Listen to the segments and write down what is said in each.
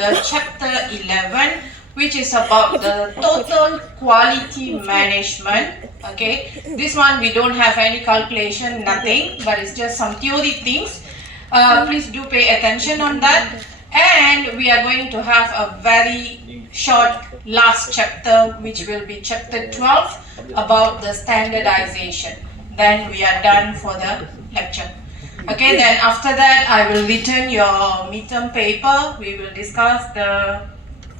the chapter 11, which is about the total quality management. Okay, this one we don't have any calculation, nothing, but it's just some theory things. Please do pay attention on that. And we are going to have a very short last chapter, which will be chapter 12, about the standardization. Then we are done for the lecture. Okay, then after that I will return your midterm paper. We will discuss the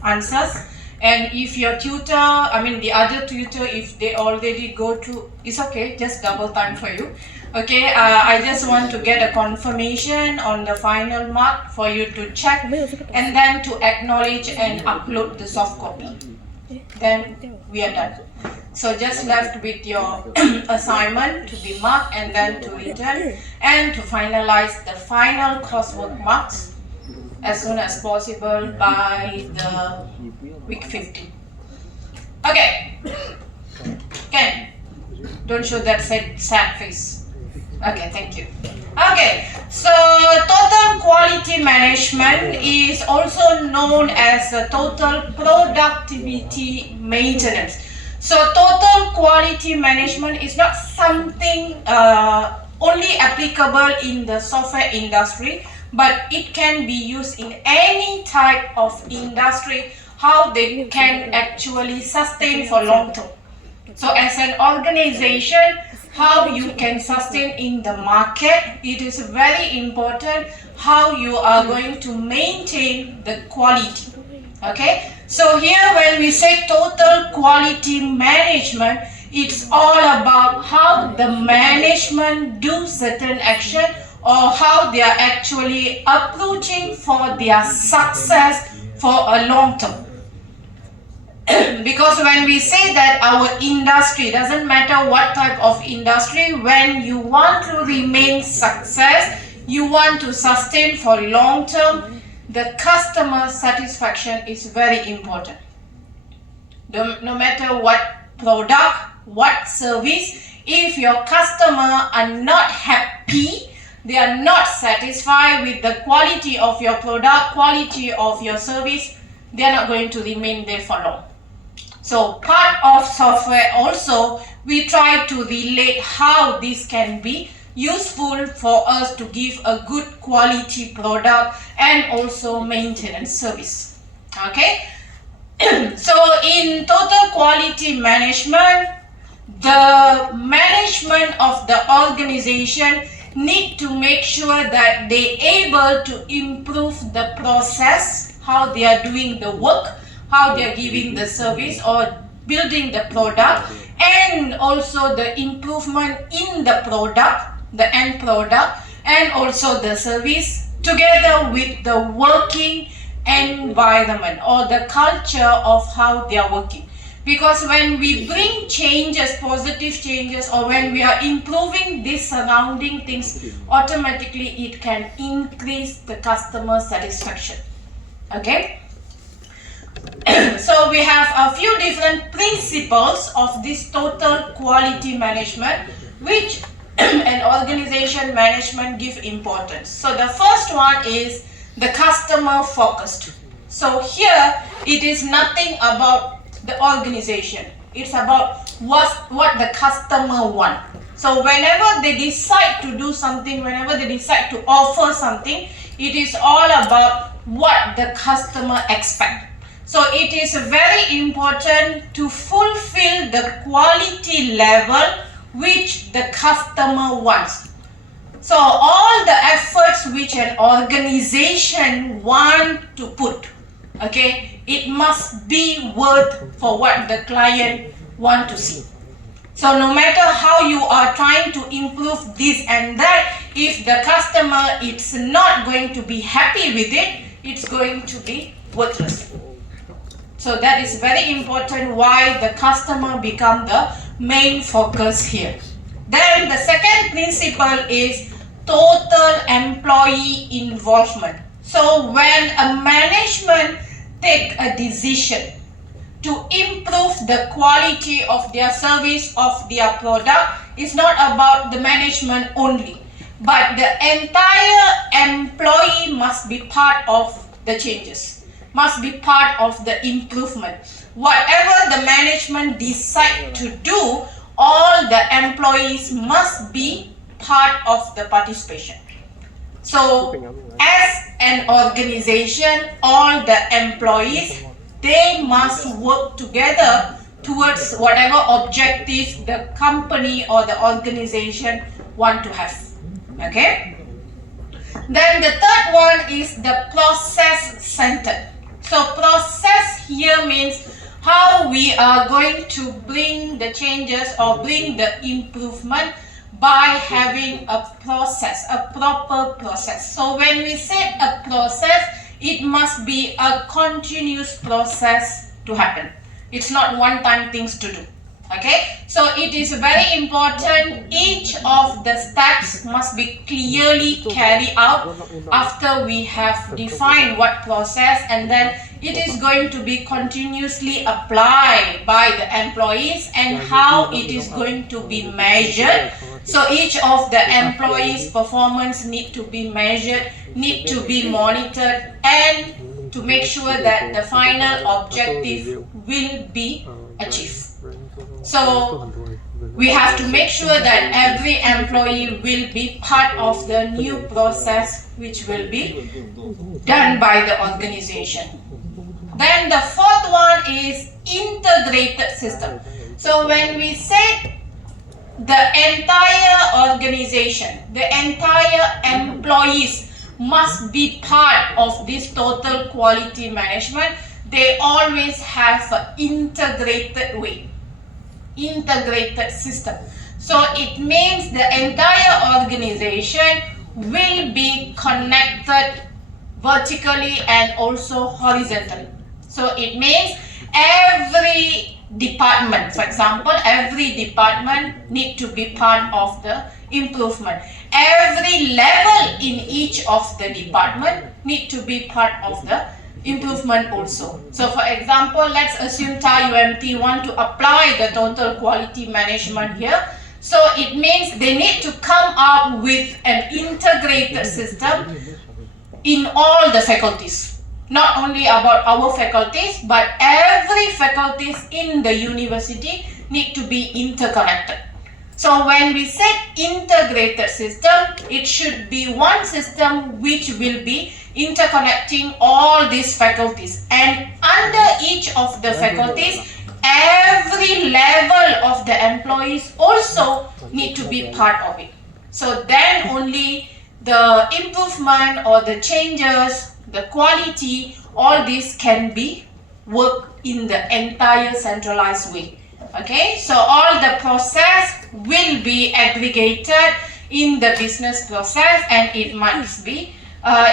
answers. And if your tutor, the other tutor, if they already go to, it's okay, just double time for you. Okay, I just want to get a confirmation on the final mark for you to check and then to acknowledge and upload the soft copy. Then we are done. So just left with your assignment to be marked and then to return and to finalize the final coursework marks as soon as possible by the week 15. Okay. Ken, don't show that sad face. Okay, thank you. Okay, so total quality management is also known as total productivity maintenance. So total quality management is not something only applicable in the software industry, but it can be used in any type of industry, how they can actually sustain for long term. So as an organization, how you can sustain in the market, it is very important how you are going to maintain the quality. Okay, so here when we say total quality management, it's all about how the management do certain action or how they are actually approaching for their success for a long term. Because when we say that our industry, doesn't matter what type of industry, when you want to remain success, you want to sustain for long term, the customer satisfaction is very important. No matter what product, what service, if your customer are not happy, they are not satisfied with the quality of your product, quality of your service, they are not going to remain there for long. So part of software also, we try to relate how this can be useful for us to give a good quality product and also maintenance service. Okay. So in total quality management, the management of the organization need to make sure that they able to improve the process, how they are doing the work, how they are giving the service or building the product, and also the improvement in the product, the end product, and also the service, together with the working environment or the culture of how they are working. Because when we bring changes, positive changes, or when we are improving these surrounding things, automatically it can increase the customer satisfaction. Okay. So we have a few different principles of this total quality management, which an organization management give importance. So the first one is the customer focused. So here it is nothing about the organization. It's about what the customer want. So whenever they decide to do something, whenever they decide to offer something, it is all about what the customer expects. So it is very important to fulfill the quality level which the customer wants. So all the efforts which an organization want to put, okay, it must be worth for what the client want to see. So no matter how you are trying to improve this and that, if the customer is not going to be happy with it, it's going to be worthless. So that is very important why the customer become the main focus here. Then the second principle is total employee involvement. So when a management take a decision to improve the quality of their service, of their product, it's not about the management only, but the entire employee must be part of the changes. must be part of the improvement. Whatever the management decide to do, all the employees must be part of the participation. So as an organization, all the employees, they must work together towards whatever objectives the company or the organization want to have. Okay. Then the third one is the process centered. So process here means how we are going to bring the changes or bring the improvement by having a process, a proper process. So when we say a process, it must be a continuous process to happen. It's not one-time things to do. Okay, so it is very important. Each of the steps must be clearly carried out after we have defined what process, and then it is going to be continuously applied by the employees and how it is going to be measured. So each of the employees' performance need to be measured, need to be monitored, and to make sure that the final objective will be achieved. So we have to make sure that every employee will be part of the new process which will be done by the organization. Then the fourth one is integrated system. So when we say the entire organization, the entire employees must be part of this total quality management, they always have an integrated way. Integrated system. So it means the entire organization will be connected vertically and also horizontally. So it means every department, for example, every department need to be part of the improvement. Every level in each of the department need to be part of the improvement also. So for example, let's assume TAR UMT want to apply the total quality management here. So it means they need to come up with an integrated system in all the faculties. Not only about our faculties, but every faculties in the university need to be interconnected. So when we say integrated system, it should be one system which will be interconnecting all these faculties, and under each of the faculties, every level of the employees also need to be part of it. So then only the improvement or the changes, the quality, all this can be worked in the entire centralized way. Okay, so all the process will be aggregated in the business process, and it must be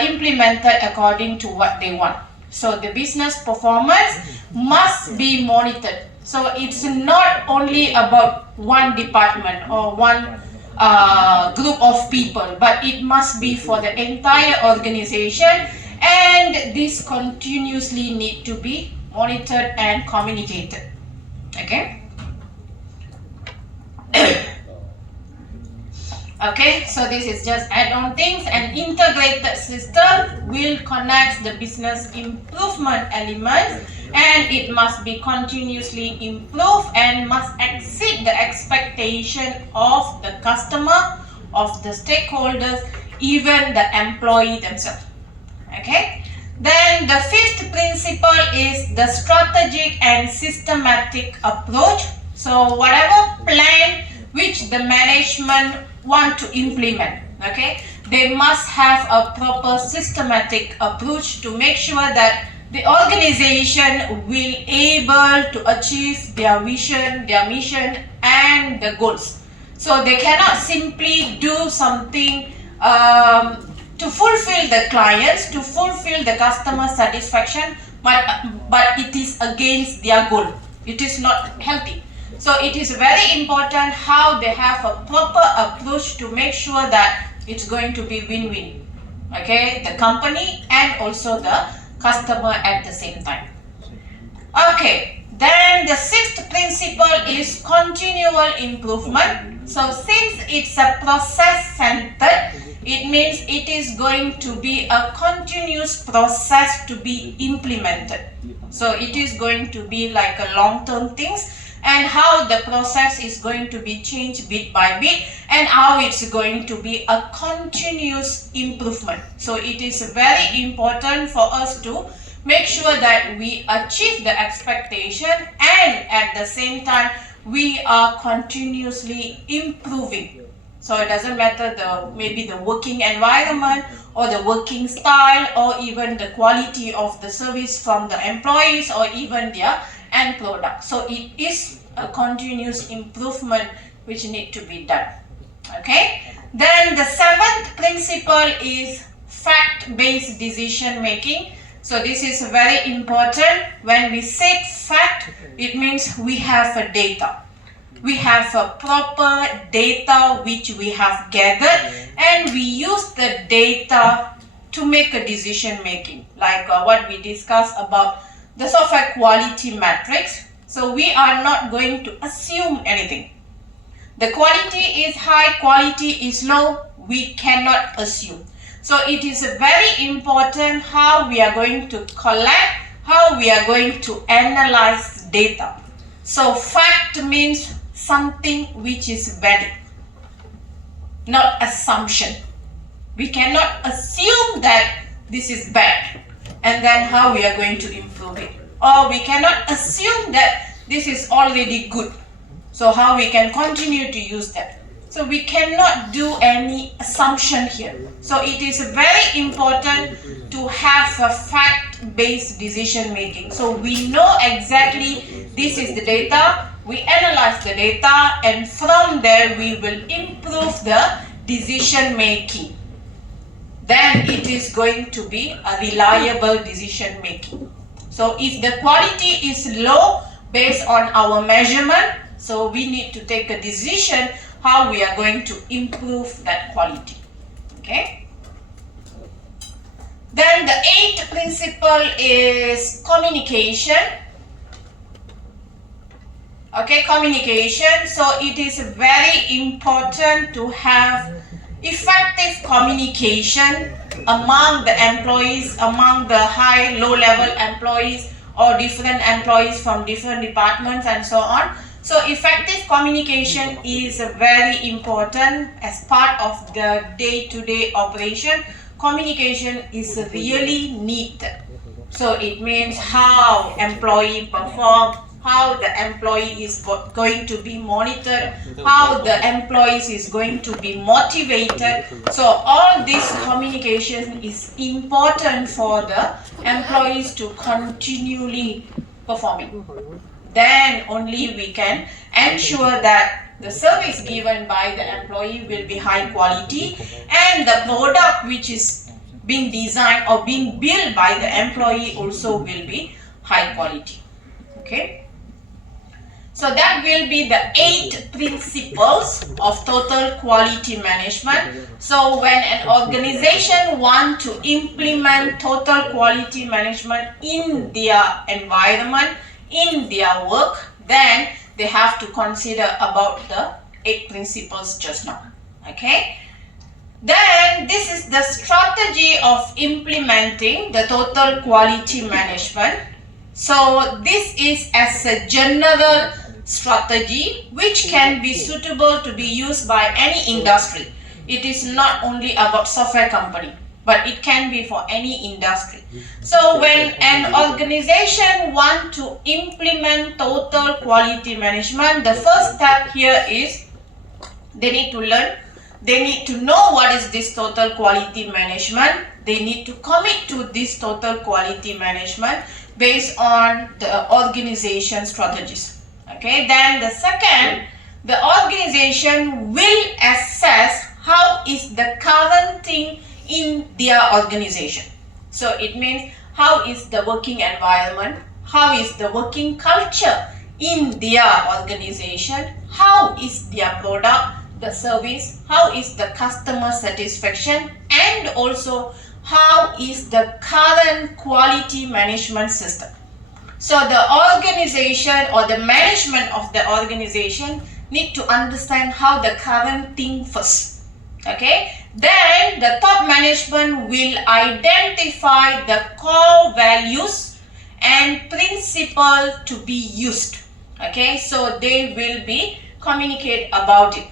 implemented according to what they want. So the business performance must be monitored. So it's not only about one department or one group of people, but it must be for the entire organization, and this continuously need to be monitored and communicated. Okay. Okay, so this is just add-on things. An integrated system will connect the business improvement elements, and it must be continuously improved and must exceed the expectation of the customer, of the stakeholders, even the employee themselves. Okay. Then the fifth principle is the strategic and systematic approach. So whatever plan which the management want to implement, okay, they must have a proper systematic approach to make sure that the organization will able to achieve their vision, their mission, and the goals. So they cannot simply do something to fulfill the clients, to fulfill the customer satisfaction, but it is against their goal. It is not healthy. So it is very important how they have a proper approach to make sure that it's going to be win-win. Okay, the company and also the customer at the same time. Okay, then the sixth principle is continual improvement. So since it's a process-centered, It means it is going to be a continuous process to be implemented. So it is going to be like a long-term things, and how the process is going to be changed bit by bit, and how it's going to be a continuous improvement. So it is very important for us to make sure that we achieve the expectation, and at the same time we are continuously improving. So it doesn't matter maybe the working environment or the working style or even the quality of the service from the employees or even their end product. So it is a continuous improvement which need to be done. Okay. Then the seventh principle is fact-based decision making. So this is very important. When we say fact, it means we have a data. We have a proper data which we have gathered, and we use the data to make a decision making, like what we discussed about the software quality matrix. So we are not going to assume anything. The quality is high, quality is low, we cannot assume. So it is very important how we are going to collect, how we are going to analyze data. So fact means something which is valid, not assumption. We cannot assume that this is bad and then how we are going to improve it. Or we cannot assume that this is already good, so how we can continue to use that. So we cannot do any assumption here. So it is very important to have a fact-based decision making. So we know exactly this is the data, we analyze the data, and from there we will improve the decision making. Then it is going to be a reliable decision making. So if the quality is low based on our measurement, so we need to take a decision how we are going to improve that quality. Okay. Then the eighth principle is communication. Okay, communication. So it is very important to have effective communication among the employees, among the high, low-level employees or different employees from different departments and so on. So effective communication is very important as part of the day-to-day operation. Communication is really needed. So it means how employee perform, how the employee is going to be monitored, how the employees is going to be motivated. So all this communication is important for the employees to continually performing. Then only we can ensure that the service given by the employee will be high quality, and the product which is being designed or being built by the employee also will be high quality. Okay. So that will be the 8 principles of total quality management. So when an organization wants to implement total quality management in their environment, in their work, then they have to consider about the 8 principles just now. Okay. Then this is the strategy of implementing the total quality management. So this is as a general strategy which can be suitable to be used by any industry. It is not only about software company, but it can be for any industry. So when an organization wants to implement total quality management, the first step here is they need to learn, they need to know what is this total quality management, they need to commit to this total quality management based on the organization strategies. Okay, then the second, the organization will assess how is the current thing in their organization. So it means how is the working environment, how is the working culture in their organization, how is their product, the service, how is the customer satisfaction, and also how is the current quality management system. So the organization or the management of the organization need to understand how the current thing first. Okay, then the top management will identify the core values and principle to be used. Okay, so they will be communicate about it.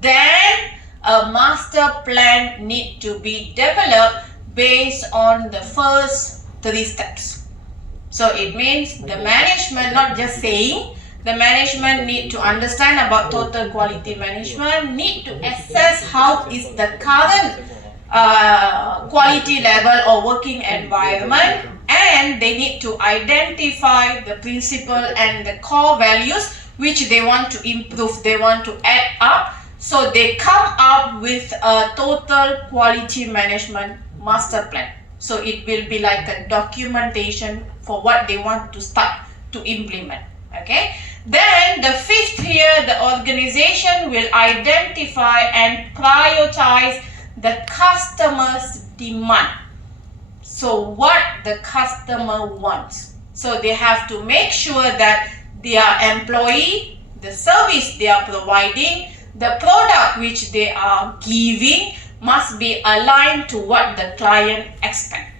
Then a master plan need to be developed based on the first 3 steps. So it means the management not just saying, the management need to understand about total quality management, need to assess how is the current quality level or working environment, and they need to identify the principle and the core values which they want to improve, they want to add up. So they come up with a total quality management master plan. So it will be like a documentation for what they want to start to implement. Okay. Then the 5th year, the organization will identify and prioritize the customer's demand. So what the customer wants. So they have to make sure that their employee, the service they are providing, the product which they are giving must be aligned to what the client expects.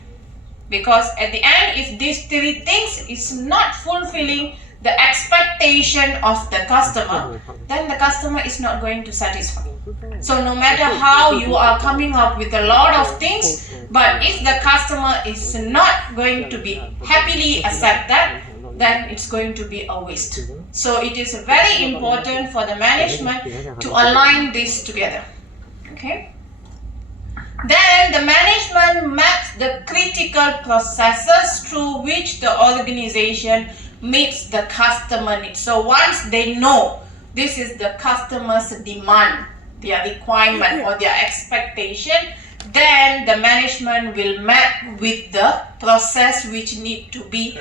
Because at the end, if these 3 things is not fulfilling the expectation of the customer, then the customer is not going to satisfy. So no matter how you are coming up with a lot of things, but if the customer is not going to be happily accept that, then it's going to be a waste. So it is very important for the management to align this together. Okay. Then the management maps the critical processes through which the organization meets the customer needs. So once they know this is the customer's demand, their requirement or their expectation, then the management will map with the process which need to be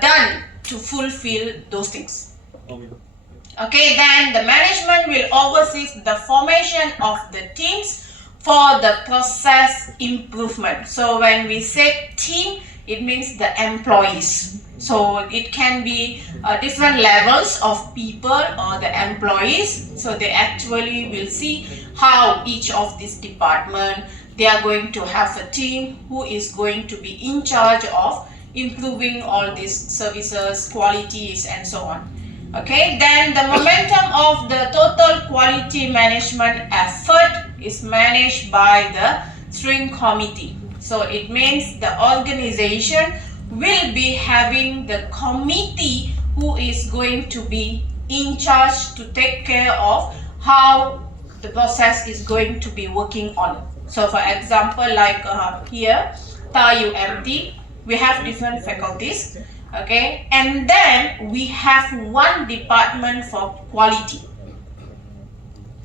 done to fulfill those things. Okay, then the management will oversee the formation of the teams for the process improvement. So when we say team, it means the employees. So it can be different levels of people or the employees. So they actually will see how each of this department, they are going to have a team who is going to be in charge of improving all these services, qualities and so on. Okay, then the momentum of the total quality management effort is managed by the steering committee. So it means the organization will be having the committee who is going to be in charge to take care of how the process is going to be working on. So for example, like here, TAUMT, we have different faculties. Okay, and then we have one department for quality.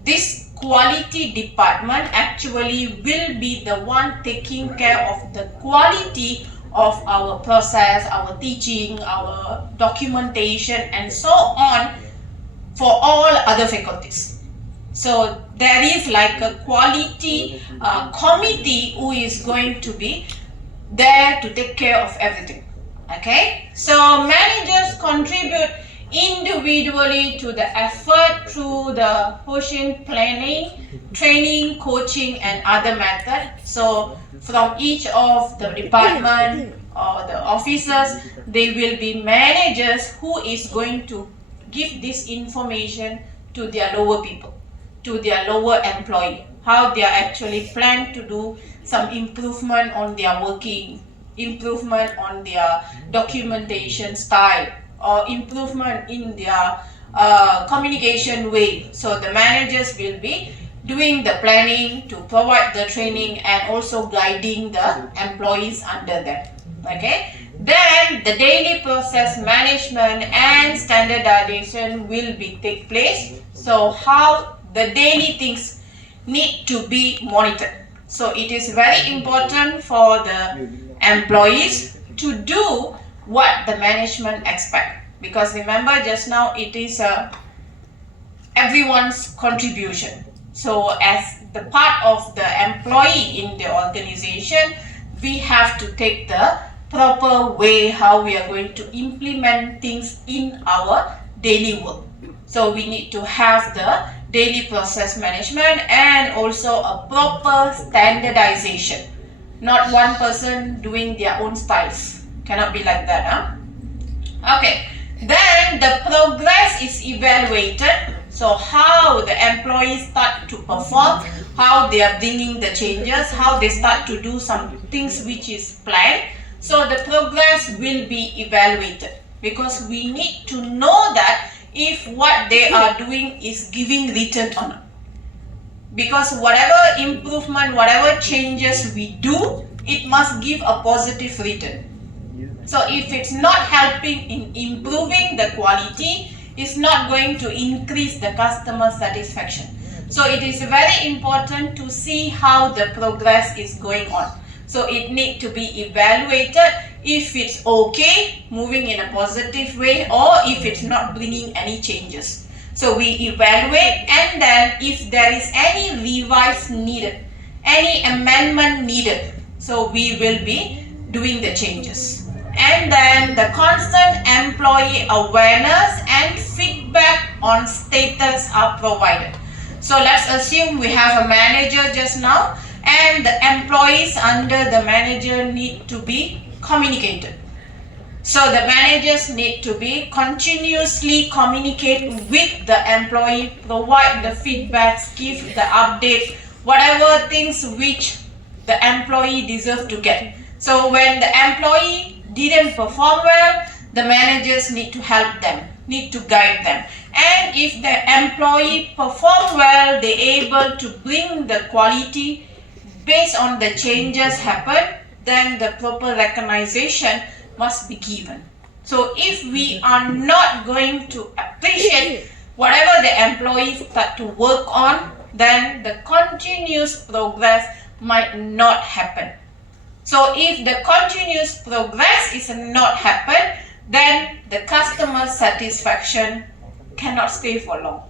This quality department actually will be the one taking care of the quality of our process, our teaching, our documentation and so on for all other faculties. So there is like a quality committee who is going to be there to take care of everything. Okay, so managers contribute individually to the effort through the portion planning, training, coaching and other methods. So from each of the department or the officers, they will be managers who is going to give this information to their lower people, to their lower employee, how they are actually plan to do some improvement on their working, improvement on their documentation style or improvement in their communication way. So the managers will be doing the planning to provide the training and also guiding the employees under them. Okay, then the daily process management and standardization will be take place. So how the daily things need to be monitored. So it is very important for the employees to do what the management expect, because remember just now it is everyone's contribution. So as the part of the employee in the organization, we have to take the proper way how we are going to implement things in our daily work. So we need to have the daily process management, and also a proper standardization. Not one person doing their own styles. Cannot be like that, huh? Okay. Then the progress is evaluated. So how the employees start to perform, how they are bringing the changes, how they start to do some things which is planned. So the progress will be evaluated, because we need to know that if what they are doing is giving return or not. Because whatever improvement, whatever changes we do, it must give a positive return. So if it's not helping in improving the quality, it's not going to increase the customer satisfaction. So it is very important to see how the progress is going on. So it needs to be evaluated if it's okay, moving in a positive way, or if it's not bringing any changes. So we evaluate, and then if there is any revise needed, any amendment needed, so we will be doing the changes. And then the constant employee awareness and feedback on status are provided. So let's assume we have a manager just now, and the employees under the manager need to be communicated. So the managers need to be continuously communicate with the employee, provide the feedbacks, give the updates, whatever things which the employee deserves to get. So when the employee didn't perform well, the managers need to help them, need to guide them. And if the employee perform well, they able to bring the quality based on the changes happen, then the proper recognition must be given. So if we are not going to appreciate whatever the employees start to work on, then the continuous progress might not happen. So if the continuous progress is not happen, then the customer satisfaction cannot stay for long.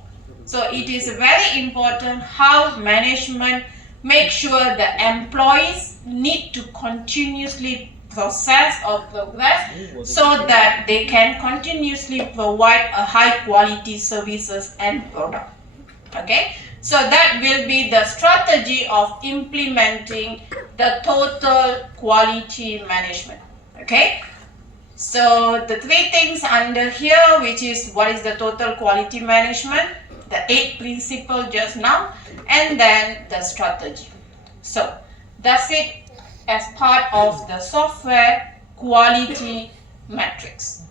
So it is very important how management make sure the employees need to continuously process or progress so that they can continuously provide a high quality services and product. Okay, so that will be the strategy of implementing the total quality management. Okay, so the three things under here, which is what is the total quality management, the 8 principles just now, and then the strategy. So that's it as part of the software quality matrix.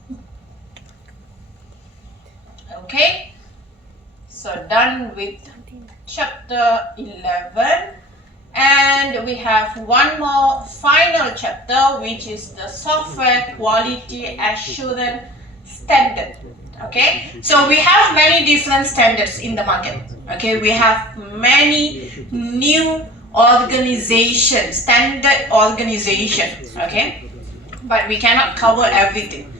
Okay, so done with chapter 11, and we have one more final chapter, which is the software quality assurance standard. Okay, so we have many different standards in the market. Okay, we have many new organizations, standard organizations. Okay, but we cannot cover everything.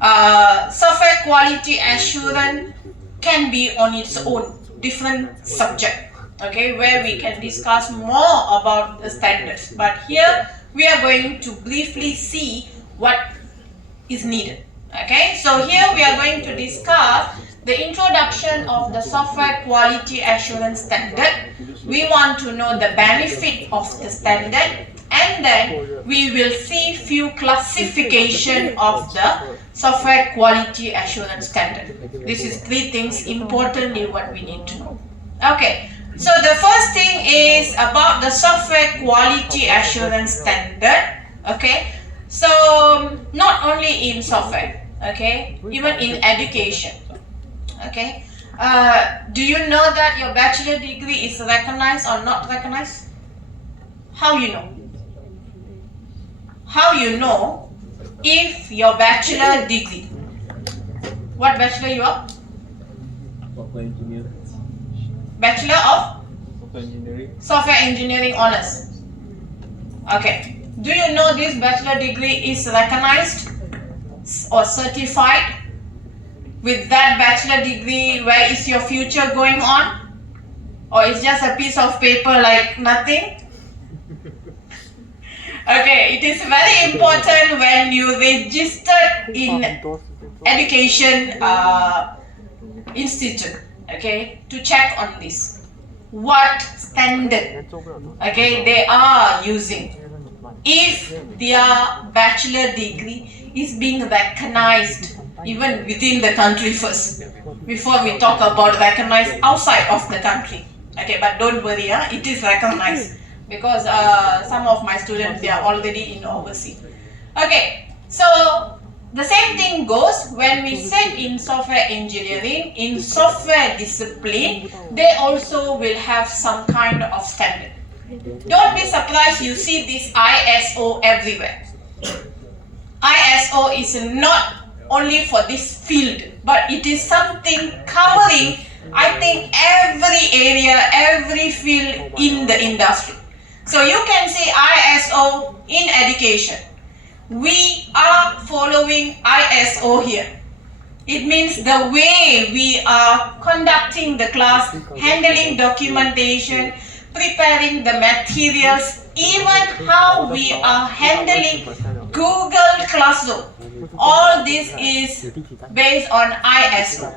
Software quality assurance can be on its own different subject. Okay, where we can discuss more about the standards. But here we are going to briefly see what is needed. Okay, so here we are going to discuss the introduction of the software quality assurance standard. We want to know the benefit of the standard, and then we will see few classification of the software quality assurance standard. This is 3 things importantly what we need to know. Okay, so the first thing is about the software quality assurance standard. Okay, so not only in software, okay, even in education. Okay, do you know that your bachelor degree is recognized or not recognized? How you know? How you know if your bachelor degree, what bachelor you are? Software engineering. Bachelor of? Software engineering. Software engineering honors. Okay, do you know this bachelor degree is recognized or certified? With that bachelor degree, where is your future going on? Or it's just a piece of paper like nothing? Okay, it is very important when you register in education institute. okay, to check on this. What standard, okay, they are using. If their bachelor degree is being recognized even within the country first, before we talk about recognized outside of the country. Okay, but don't worry, it is recognized because some of my students, they are already in overseas. Okay, so the same thing goes when we sit in software engineering, in software discipline, they also will have some kind of standard. Don't be surprised you see this ISO everywhere. ISO is not only for this field, but it is something covering, I think, every area, every field in the industry. So you can see ISO in education. We are following ISO here. It means the way we are conducting the class, handling documentation, preparing the materials, even how we are handling Google Classroom. All this is based on ISO.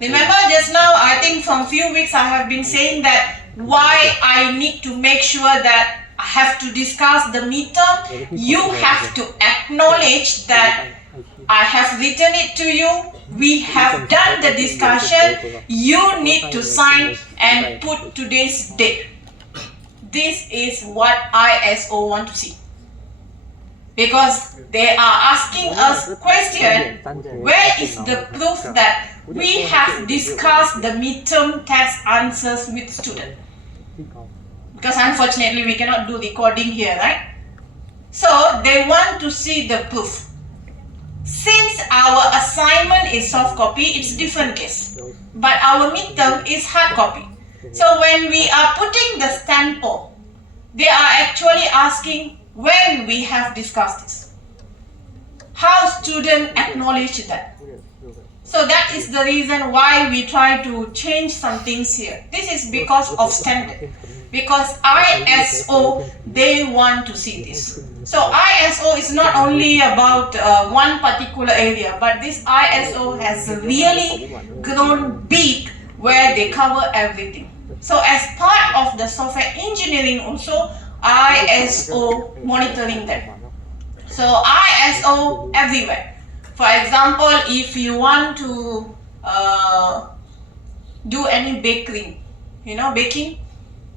Remember just now, I think from few weeks I have been saying that why I need to make sure that I have to discuss the midterm. You have to acknowledge that I have written it to you. We have done the discussion. You need to sign and put today's date. This is what ISO want to see. Because they are asking us question, where is the proof that we have discussed the midterm test answers with students? Because unfortunately we cannot do recording here, right? So they want to see the proof. Since our assignment is soft copy, it's different case. But our midterm is hard copy. So when we are putting the stamp, they are actually asking when we have discussed this. How students acknowledge that. So that is the reason why we try to change some things here. This is because of standard. Because ISO, they want to see this. So ISO is not only about one particular area, but this ISO has really grown big where they cover everything. So as part of the software engineering also, ISO monitoring them. So ISO everywhere. For example, if you want to do any bakery, baking,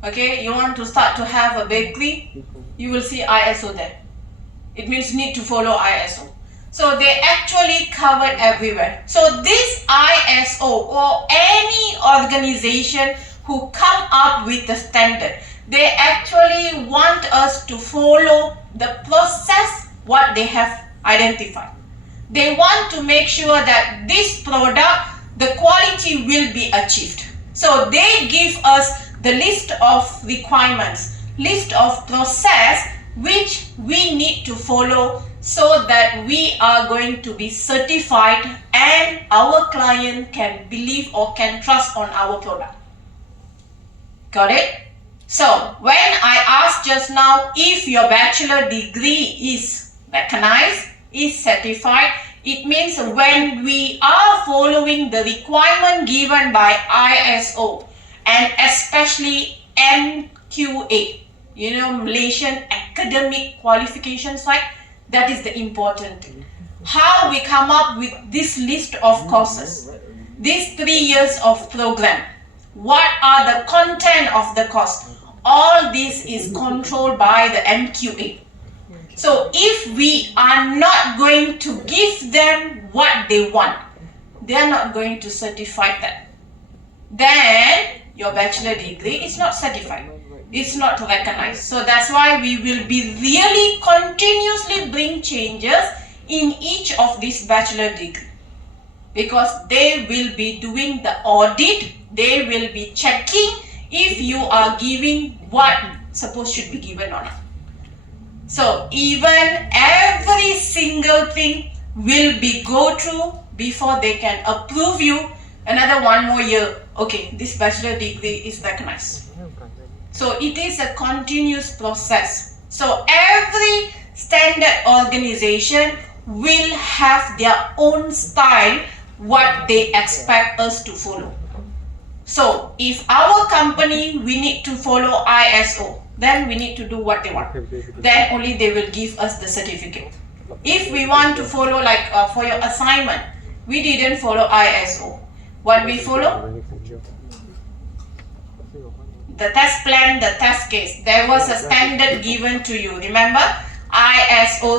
okay, you want to start to have a bakery, you will see ISO there. It means need to follow ISO. So they actually covered everywhere. So this ISO or any organization who come up with the standard, they actually want us to follow the process what they have identified. They want to make sure that this product, the quality will be achieved. So they give us the list of requirements, list of process which we need to follow so that we are going to be certified and our client can believe or can trust on our product. Got it? So when I asked just now if your bachelor degree is recognized, is certified, it means when we are following the requirement given by ISO and especially MQA, Malaysian Academic Qualification Site, that is the important thing. How we come up with this list of courses, these 3 years of program, what are the content of the course, all this is controlled by the MQA. So if we are not going to give them what they want, they are not going to certify that. Then your bachelor degree is not certified. It's not recognized. So that's why we will be really continuously bring changes in each of these bachelor degree. Because they will be doing the audit, they will be checking if you are giving what supposed should be given or not. So even every single thing will be go through before they can approve you another 1 more year. Okay, this bachelor degree is recognized. So it is a continuous process. So every standard organization will have their own style, what they expect us to follow. So if our company, we need to follow ISO, then we need to do what they want. Then only they will give us the certificate. If we want to follow, like for your assignment, we didn't follow ISO. What we follow? The test plan, the test case. There was a standard given to you. Remember? ISO/IEC.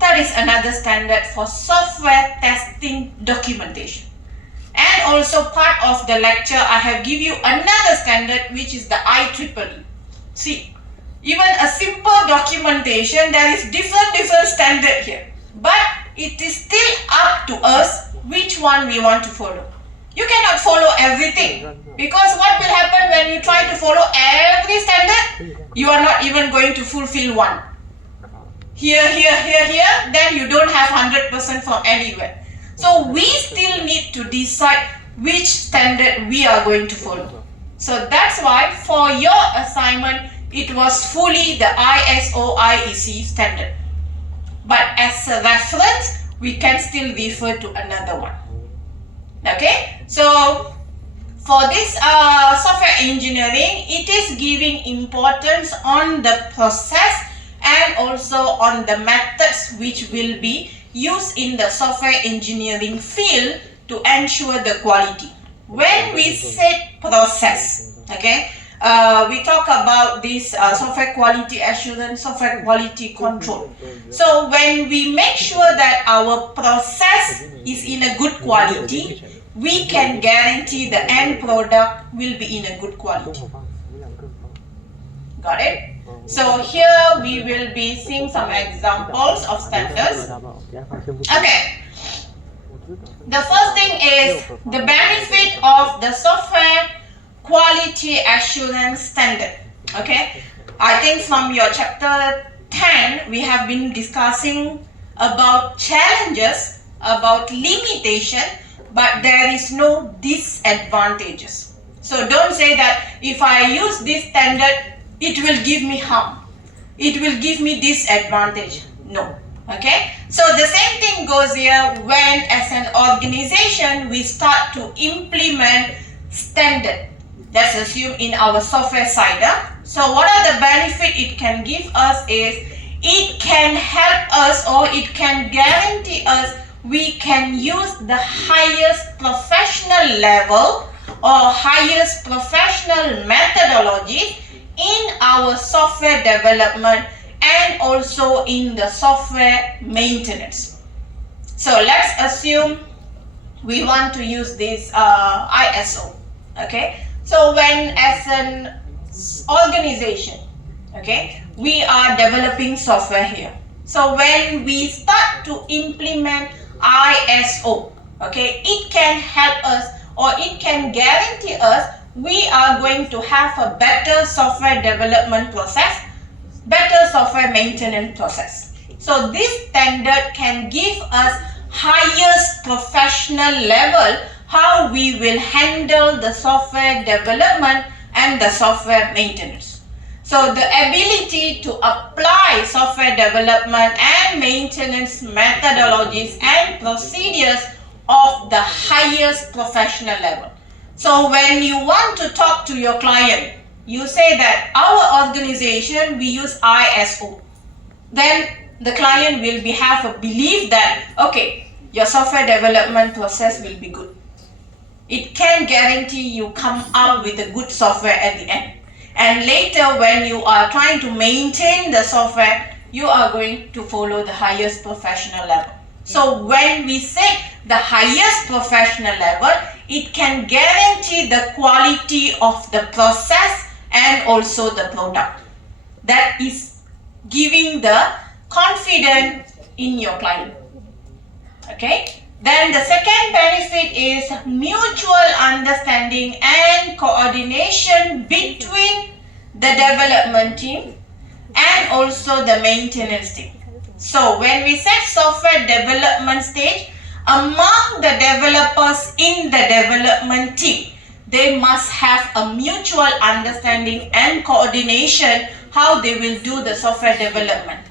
That is another standard for software testing documentation. And also part of the lecture, I have give you another standard, which is the IEEE. See, even a simple documentation, there is different standard here. But it is still up to us which one we want to follow. You cannot follow everything, because what will happen when you try to follow every standard? You are not even going to fulfill one. Here, then you don't have 100% from anywhere. So we still need to decide which standard we are going to follow. So that's why for your assignment, it was fully the ISO IEC standard. But as a reference, we can still refer to another one. Okay, so for this software engineering, it is giving importance on the process and also on the methods which will be used in the software engineering field to ensure the quality. When we say process, okay, we talk about this software quality assurance, software quality control. So when we make sure that our process is in a good quality, we can guarantee the end product will be in a good quality. Got it? So here we will be seeing some examples of standards. Okay. The first thing is the benefit of the software quality assurance standard. Okay. I think from your chapter 10, we have been discussing about challenges, about limitation, but there is no disadvantages. So don't say that if I use this standard, it will give me harm. It will give me disadvantage. No. Okay. So the same thing goes here when as an organization we start to implement standard. Let's assume in our software side. So what are the benefit it can give us is it can help us, or it can guarantee us we can use the highest professional level or highest professional methodology in our software development and also in the software maintenance. So let's assume we want to use this ISO. Okay, so when as an organization, okay, we are developing software here. So when we start to implement ISO, okay, it can help us, or it can guarantee us we are going to have a better software development process, better software maintenance process. So this standard can give us highest professional level how we will handle the software development and the software maintenance. So the ability to apply software development and maintenance methodologies and procedures of the highest professional level. So when you want to talk to your client, you say that our organization, we use ISO. Then the client will have a belief that, okay, your software development process will be good. It can guarantee you come out with a good software at the end. And later when you are trying to maintain the software, you are going to follow the highest professional level. So when we say the highest professional level, it can guarantee the quality of the process and also the product. That is giving the confidence in your client. Okay. Then the second benefit is mutual understanding and coordination between the development team and also the maintenance team. So when we say software development stage, among the developers in the development team, they must have a mutual understanding and coordination how they will do the software development.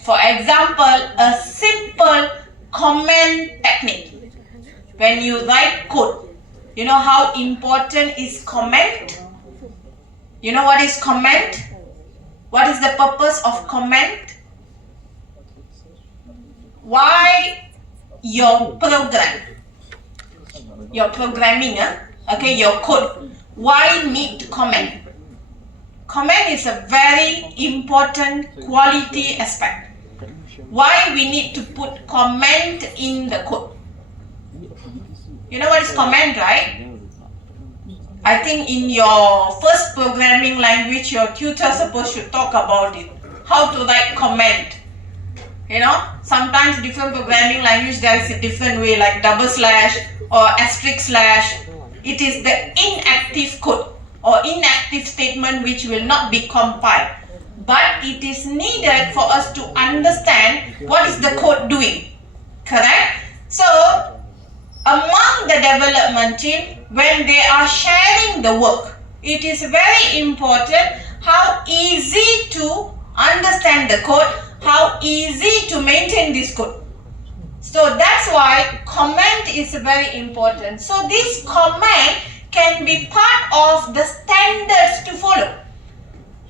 For example, a simple comment technique. When you write code, You know how important is comment? You know what is comment? What is the purpose of comment? Why your program, your programming, okay, your code, why need comment? Comment is a very important quality aspect. Why we need to put comment in the code? You know what is comment, right? I think in your first programming language, your tutor supposed to talk about it. How to write comment. You know, sometimes different programming language there is a different way, like double slash or asterisk slash. It is the inactive code or inactive statement which will not be compiled. But it is needed for us to understand what is the code doing. Correct? So, among the development team, when they are sharing the work, it is very important how easy to understand the code, how easy to maintain this code. So that's why comment is very important. So this comment can be part of the standards to follow.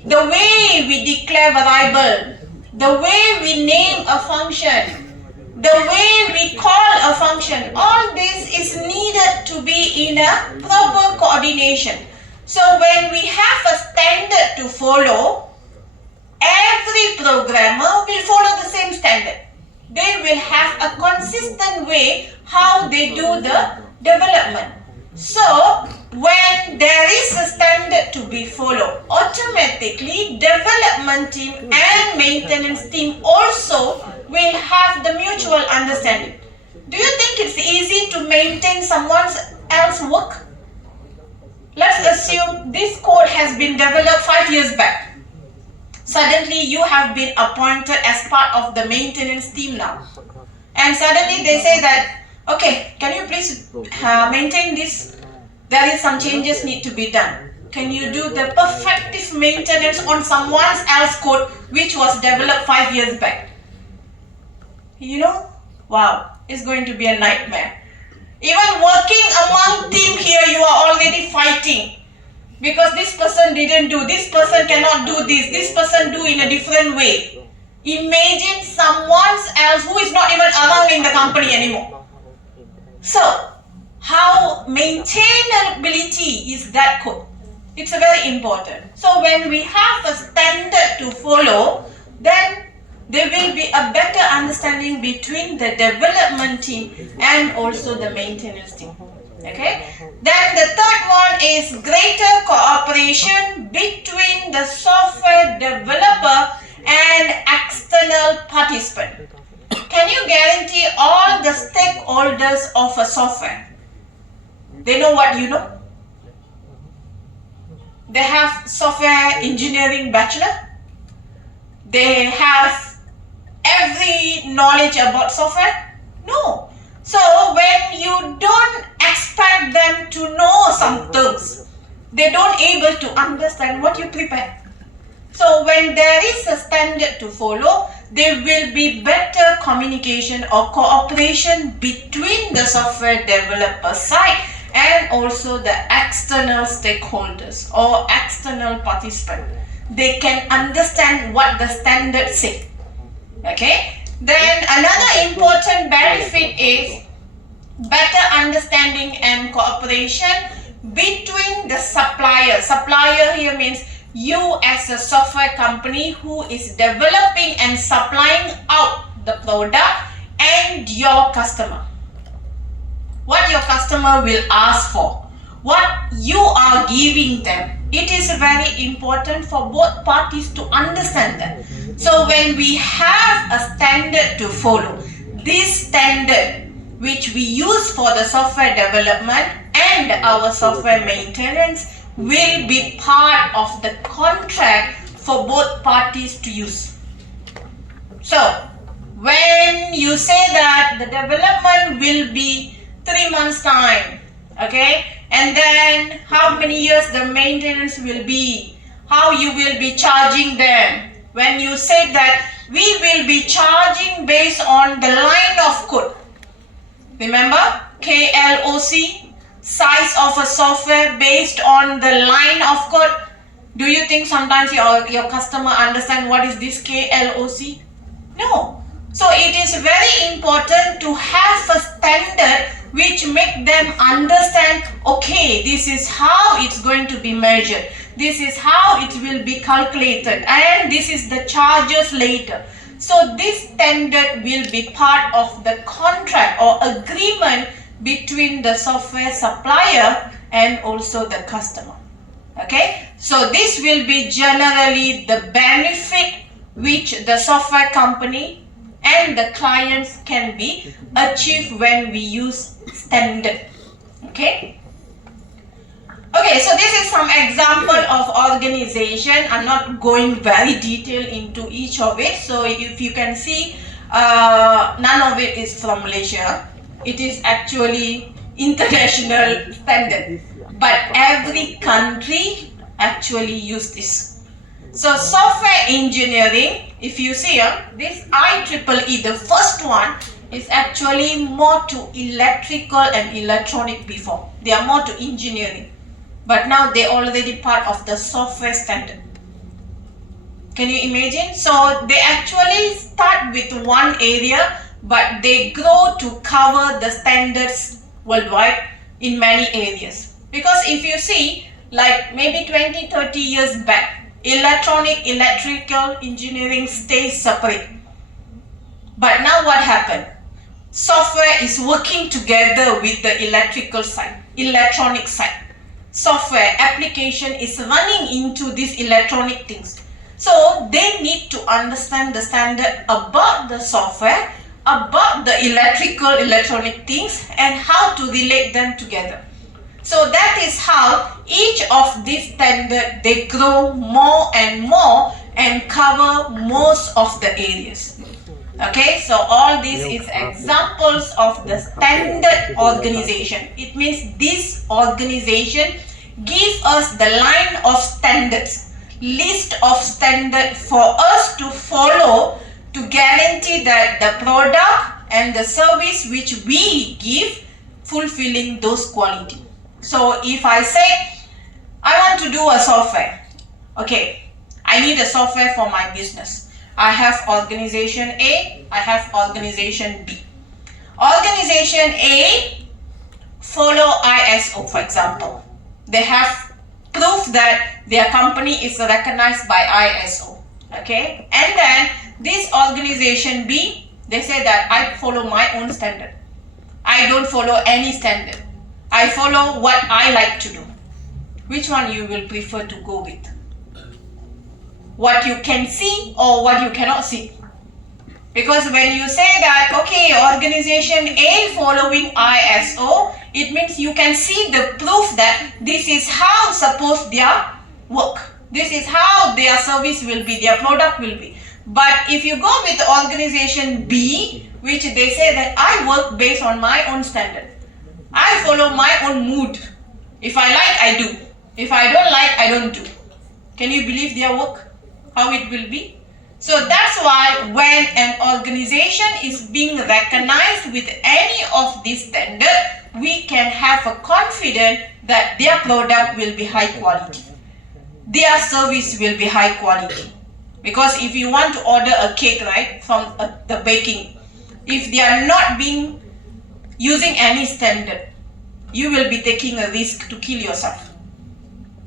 The way we declare variable, the way we name a function, the way we call a function, all this is needed to be in a proper coordination. So when we have a standard to follow, every programmer will follow the same standard. They will have a consistent way how they do the development. So when there is a standard to be followed, automatically development team and maintenance team also will have the mutual understanding. Do you think it's easy to maintain someone else's work? Let's assume this code has been developed 5 years back. Suddenly you have been appointed as part of the maintenance team now. And suddenly they say that, okay, can you please maintain this? There is some changes need to be done. Can you do the perfective maintenance on someone else's code which was developed 5 years back? You know, wow, it's going to be a nightmare. Even working among team here, you are already fighting. Because this person didn't do, this person cannot do this person do in a different way. Imagine someone else who is not even around in the company anymore. So, how maintainability is that code? It's very important. So when we have a standard to follow, then there will be a better understanding between the development team and also the maintenance team. Okay? Then the third one is greater cooperation between the software developer and external participant. Can you guarantee all the stakeholders of a software? They know what you know? They have software engineering bachelor. They have every knowledge about software? No. So when you don't expect them to know some terms, they don't able to understand what you prepare. So when there is a standard to follow, there will be better communication or cooperation between the software developer side and also the external stakeholders or external participants. They can understand what the standard say. Okay? Then another important benefit is better understanding and cooperation between the supplier. Supplier here means you as a software company who is developing and supplying out the product and your customer. What your customer will ask for, what you are giving them. It is very important for both parties to understand that. So when we have a standard to follow, this standard which we use for the software development and our software maintenance will be part of the contract for both parties to use. So when you say that the development will be 3 months time, okay, and then how many years the maintenance will be, how you will be charging them. When you say that we will be charging based on the line of code, remember KLOC, size of a software based on the line of code? Do you think sometimes your customer understand what is this KLOC? No. So it is very important to have a standard which make them understand, okay, this is how it's going to be measured. This is how it will be calculated, and this is the charges later. So this standard will be part of the contract or agreement between the software supplier and also the customer. Okay, so this will be generally the benefit which the software company and the clients can be achieved when we use standard. Okay. Okay, so this is some example of organization. I'm not going very detailed into each of it. So if you can see, none of it is from Malaysia. It is actually international standard. But every country actually use this. So software engineering, if you see this IEEE, the first one is actually more to electrical and electronic before. They are more to engineering. But now they already part of the software standard. Can you imagine? So they actually start with one area, but they grow to cover the standards worldwide in many areas. Because if you see, like maybe 20-30 years back, electrical engineering stays separate. But now what happened? Software is working together with the electrical side, electronic side. Software application is running into these electronic things. So they need to understand the standard about the software, about the electronic things, and how to relate them together. So that is how each of these standards, they grow more and more and cover most of the areas. Okay, so all this is examples of the standard organization. It means this organization give us the line of standards, list of standards for us to follow to guarantee that the product and the service which we give fulfilling those quality. So if I say, I want to do a software, okay, I need a software for my business. I have organization A, I have organization B. Organization A follow ISO, for example. They have proof that their company is recognized by ISO, okay? And then this organization B, they say that I follow my own standard. I don't follow any standard. I follow what I like to do. Which one you will prefer to go with? What you can see or what you cannot see? Because when you say that, okay, organization A following ISO, it means you can see the proof that this is how suppose their work. This is how their service will be, their product will be. But if you go with the organization B, which they say that I work based on my own standard. I follow my own mood. If I like, I do. If I don't like, I don't do. Can you believe their work? How it will be? So that's why when an organization is being recognized with any of these standards, we can have a confidence that their product will be high quality. Their service will be high quality. Because if you want to order a cake, right, from the baking, if they are not being using any standard, you will be taking a risk to kill yourself.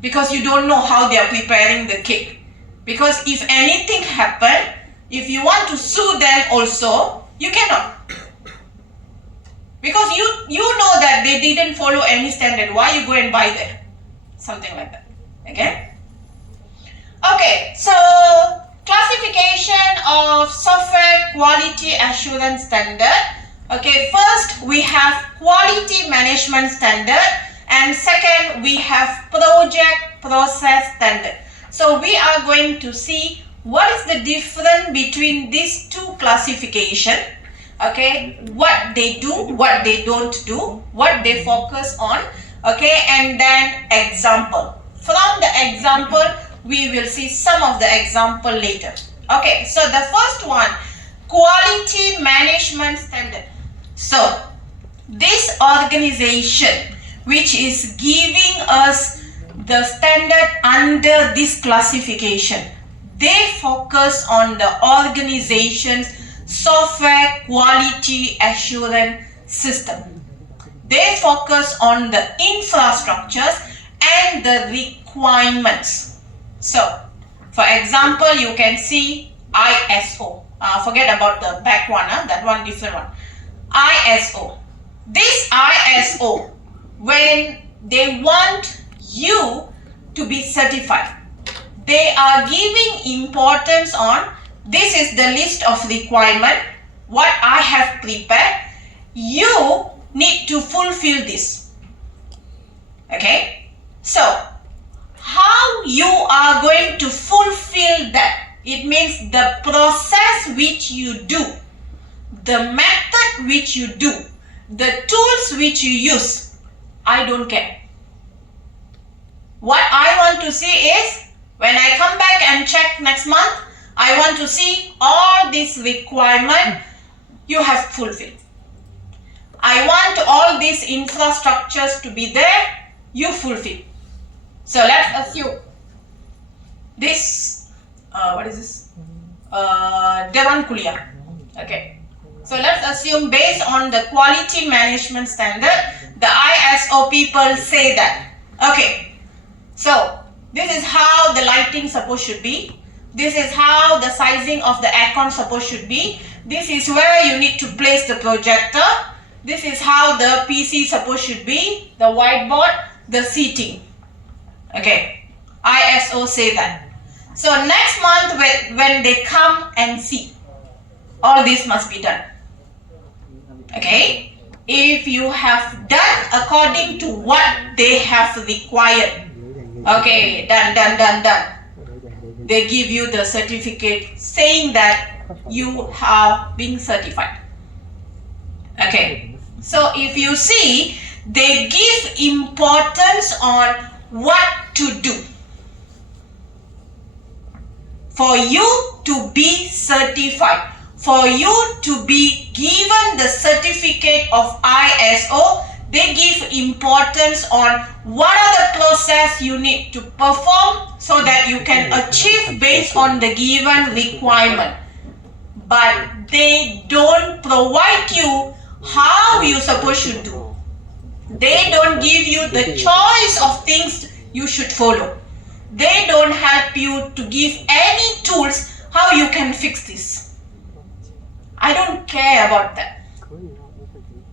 Because you don't know how they are preparing the cake. Because if anything happen, if you want to sue them also, you cannot. Because you know that they didn't follow any standard. Why you go and buy them? Something like that. Okay? Okay, so classification of software quality assurance standard. Okay, first we have quality management standard, and second we have project process standard. So we are going to see what is the difference between these two classification. Okay, what they do, what they don't do, what they focus on. Okay, and then example. From the example, we will see some of the example later. Okay, so the first one, quality management standard. So this organization which is giving us the standard under this classification. They focus on the organization's software quality assurance system. They focus on the infrastructures and the requirements. So, for example, you can see ISO. Forget about the back one, that one different one. ISO. This ISO, when they want you to be certified, they are giving importance on this is the list of requirement what I have prepared. You need to fulfill this. Okay, so how you are going to fulfill that? It means the process which you do, the method which you do, the tools which you use. I don't care. What I want to see is when I come back and check next month, I want to see all these requirements you have fulfilled. I want all these infrastructures to be there, you fulfill. So let's assume this, what is this? Dewan Kuliah. Okay. So let's assume based on the quality management standard, the ISO people say that. Okay. So this is how the lighting suppose should be. This is how the sizing of the aircon suppose should be. This is where you need to place the projector. This is how the PC suppose should be, the whiteboard, the seating. Okay, ISO say that. So next month when they come and see, all this must be done. Okay, if you have done according to what they have required, okay, done. They give you the certificate saying that you have been certified. Okay, so if you see, they give importance on what to do for you to be certified, for you to be given the certificate of ISO. They give importance on what are the process you need to perform so that you can achieve based on the given requirement. But they don't provide you how you supposed to do. They don't give you the choice of things you should follow. They don't help you to give any tools how you can fix this. I don't care about that.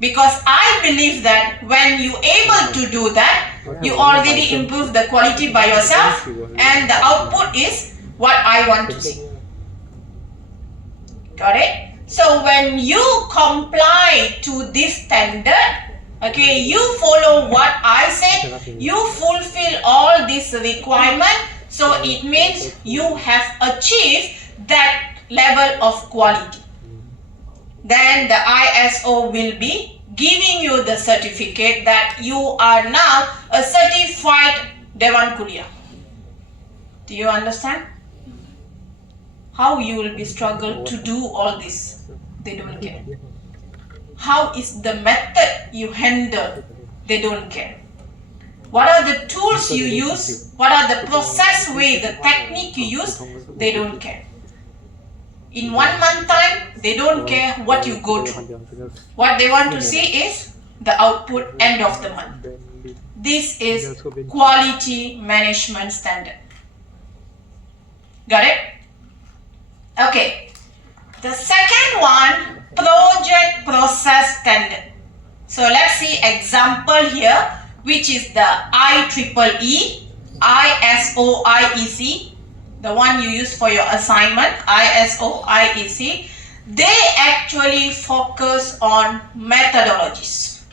Because I believe that when you able to do that, you already improve the quality by yourself and the output is what I want to see. Got it? So when you comply to this standard, okay, you follow what I said, you fulfill all this requirement, so it means you have achieved that level of quality. Then the ISO will be giving you the certificate that you are now a certified Dewan Kuliah. Do you understand? How you will be struggle to do all this? They don't care. How is the method you handle? They don't care. What are the tools you use? What are the process way, the technique you use? They don't care. In 1 month time, they don't care what you go through. What they want to see is the output end of the month. This is quality management standard. Got it? Okay. The second one, project process standard. So let's see example here, which is the IEEE, ISO, IEC. The one you use for your assignment, ISO, IEC, they actually focus on methodologies.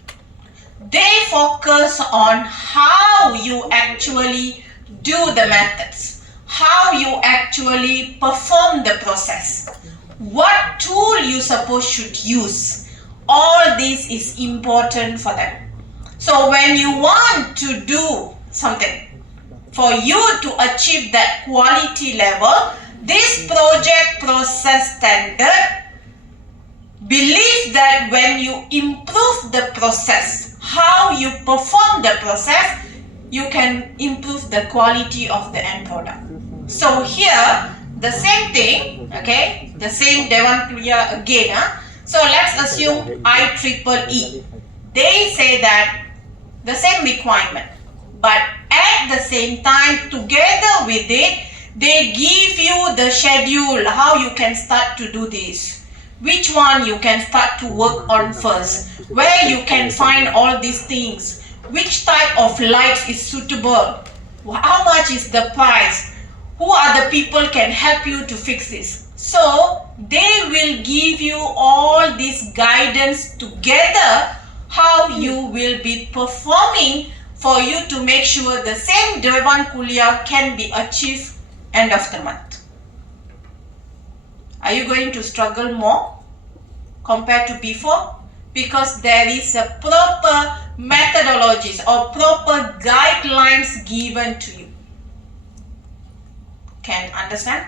They focus on how you actually do the methods, how you actually perform the process, what tool you suppose should use. All this is important for them. So when you want to do something, for you to achieve that quality level, this project process standard believes that when you improve the process, how you perform the process, you can improve the quality of the end product. So here, the same thing, okay, the same Dewan Kuliah again. So let's assume IEEE. They say that the same requirement, but at the same time, together with it, they give you the schedule, how you can start to do this, which one you can start to work on first, where you can find all these things, which type of lights is suitable, how much is the price, who are the people can help you to fix this. So they will give you all this guidance together, how you will be performing for you to make sure the same Dewan Kuliah can be achieved end of the month. Are you going to struggle more compared to before? Because there is a proper methodologies or proper guidelines given to you. Can understand?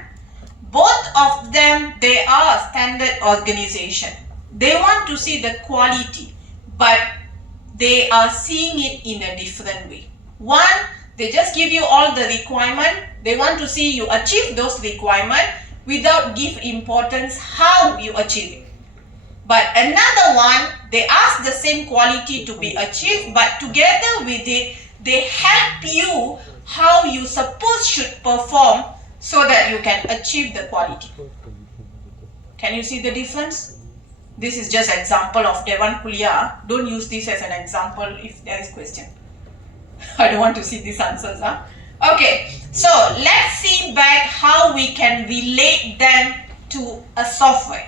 Both of them, they are standard organization. They want to see the quality, but they are seeing it in a different way. One, they just give you all the requirement. They want to see you achieve those requirements without give importance how you achieve it. But another one, they ask the same quality to be achieved, but together with it, they help you how you suppose should perform so that you can achieve the quality. Can you see the difference? This is just example of Dewan Kuliah. Don't use this as an example if there is question. I don't want to see these answers. Okay, so let's see back how we can relate them to a software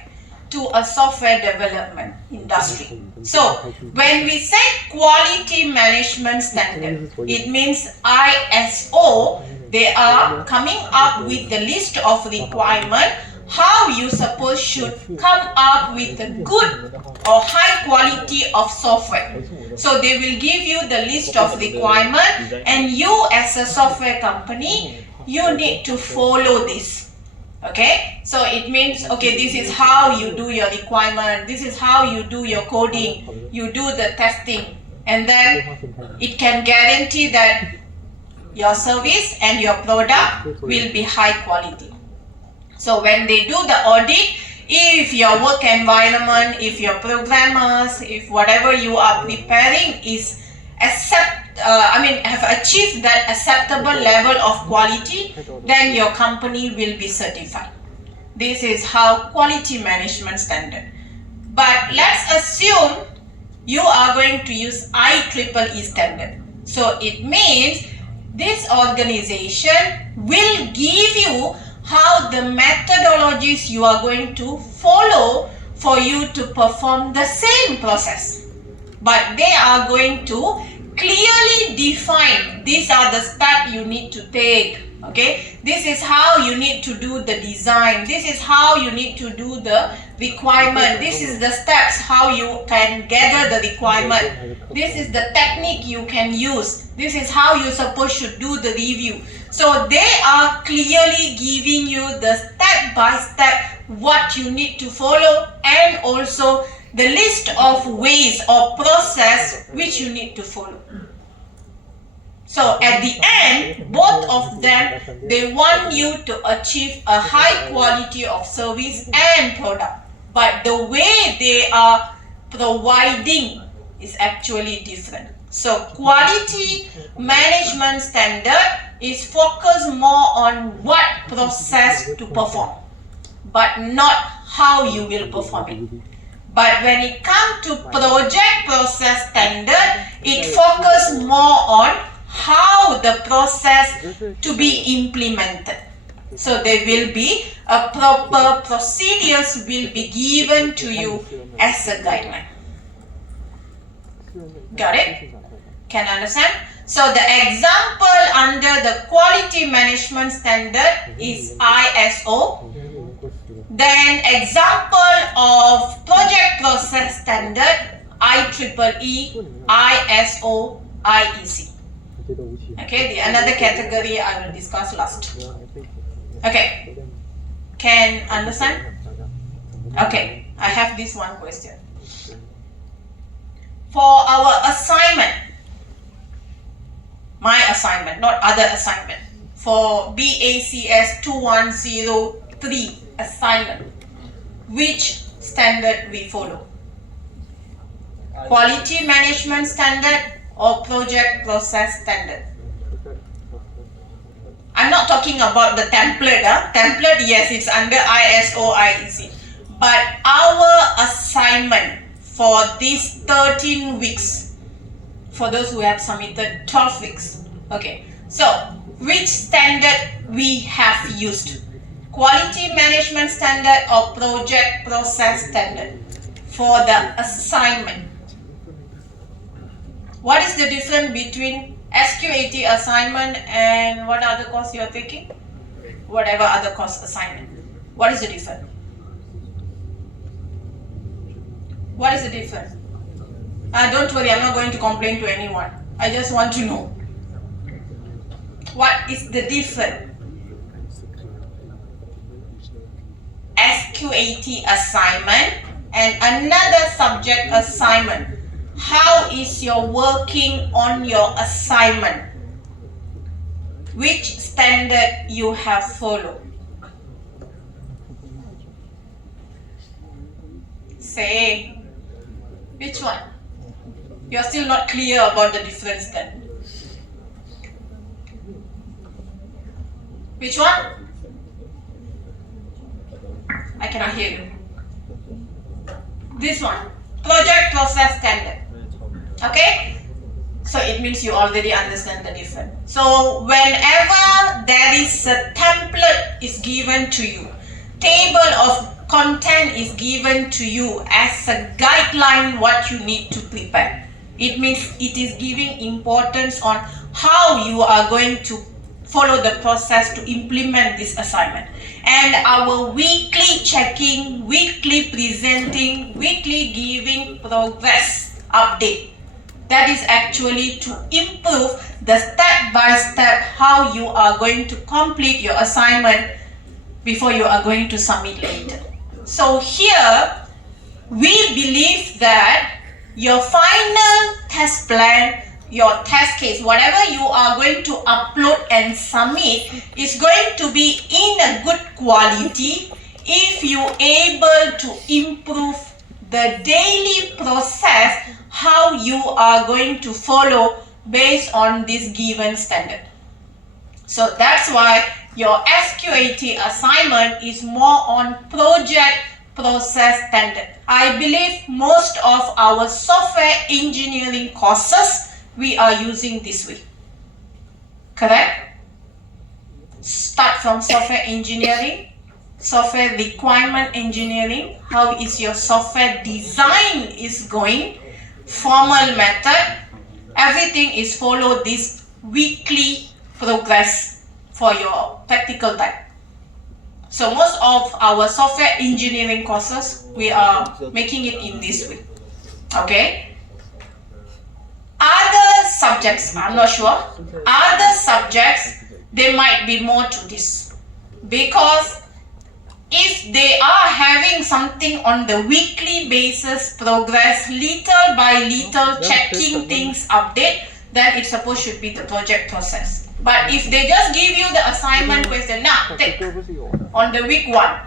development industry. So when we say quality management standard, it means ISO, they are coming up with the list of requirements how you suppose should come up with a good or high quality of software. So they will give you the list of requirements, and you as a software company, you need to follow this. Okay, so it means, okay, this is how you do your requirement, this is how you do your coding, you do the testing, and then it can guarantee that your service and your product will be high quality. So when they do the audit, if your work environment, if your programmers, if whatever you are preparing is have achieved that acceptable level of quality, then your company will be certified. This is how quality management standard. But let's assume you are going to use IEEE standard. So it means this organization will give you how the methodologies you are going to follow for you to perform the same process. But they are going to clearly define, these are the steps you need to take. Okay, this is how you need to do the design, this is how you need to do the requirement, this is the steps how you can gather the requirement, this is the technique you can use, this is how you suppose should do the review. So they are clearly giving you the step by step what you need to follow, and also the list of ways or process which you need to follow. So at the end, both of them, they want you to achieve a high quality of service and product. But the way they are providing is actually different. So quality management standard is focused more on what process to perform, but not how you will perform it. But when it comes to project process standard, it focuses more on how the process to be implemented. So there will be a proper procedures will be given to you as a guideline. Got it? Can understand? So the example under the quality management standard is ISO. Then example of project process standard IEEE, ISO, IEC. Okay, the another category I will discuss last. Okay, can understand? Okay, I have this one question. for our assignment, my assignment, not other assignment, for BACS 2103 assignment, which standard we follow? Quality management standard or project process standard? I'm not talking about the template. Template, yes, it's under ISO, IEC. But our assignment for these 13 weeks, for those who have submitted 12 weeks, okay. So, which standard we have used? Quality management standard or project process standard for the assignment? What is the difference between SQAT assignment and what other course you are taking? Whatever other course assignment. What is the difference? What is the difference? Don't worry, I'm not going to complain to anyone. I just want to know. What is the difference? SQAT assignment and another subject assignment. How is your working on your assignment? Which standard you have followed? Say, which one? You are still not clear about the difference then. Which one? I cannot hear you. This one, project process standard. Okay? So it means you already understand the difference. So whenever there is a template is given to you, table of content is given to you as a guideline what you need to prepare. It means it is giving importance on how you are going to follow the process to implement this assignment. And our weekly checking, weekly presenting, weekly giving progress update. That is actually to improve the step-by-step how you are going to complete your assignment before you are going to submit later. So here, we believe that your final test plan, your test case, whatever you are going to upload and submit is going to be in a good quality if you are able to improve the daily process how you are going to follow based on this given standard. So that's why your SQAT assignment is more on project process standard. I believe most of our software engineering courses we are using this way. Correct? Start from software engineering, software requirement engineering, how is your software design is going, formal method, everything is follow this weekly progress for your practical type. So most of our software engineering courses, we are making it in this way. Okay? Other subjects, I'm not sure. Other subjects, there might be more to this. Because if they are having something on the weekly basis, progress, little by little, checking things, update, then it supposed should be the project process. But if they just give you the assignment question, now take on the week 1,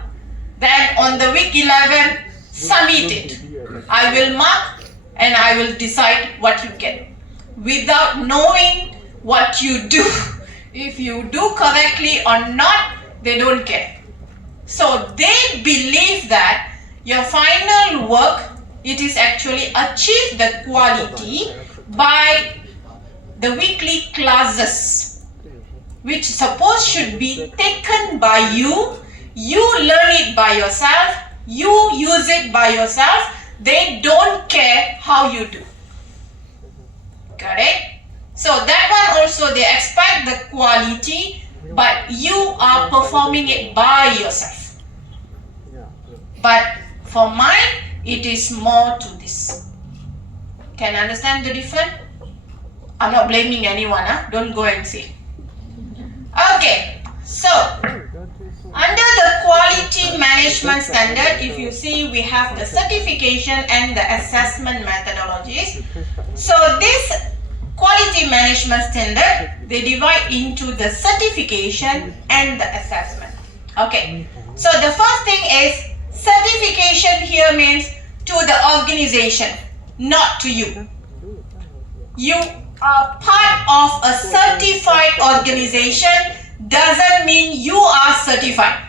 then on the week 11, submit it. I will mark and I will decide what you get. Without knowing what you do, if you do correctly or not, they don't care. So they believe that your final work, it is actually achieve the quality by the weekly classes, which suppose should be taken by you. You learn it by yourself, you use it by yourself, they don't care how you do. Correct? So that one also they expect the quality, but you are performing it by yourself. But for mine, it is more to this. Can you understand the difference? I'm not blaming anyone, don't go and see. Okay, so under the quality management standard, if you see, we have the certification and the assessment methodologies. So this quality management standard, they divide into the certification and the assessment. Okay, so the first thing is certification here means to the organization, not to you. You are part of a certified organization doesn't mean you are certified.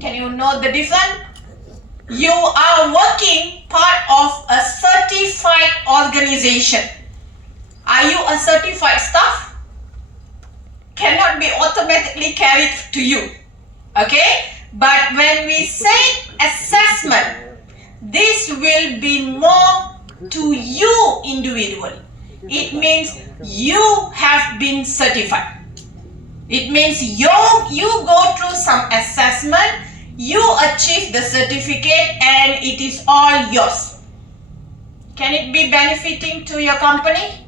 Can you know the difference? You are working part of a certified organization. Are you a certified staff? Cannot be automatically carried to you. Okay? But when we say assessment, this will be more to you individually. It means you have been certified. It means you go through some assessment, you achieve the certificate and it is all yours. Can it be benefiting to your company?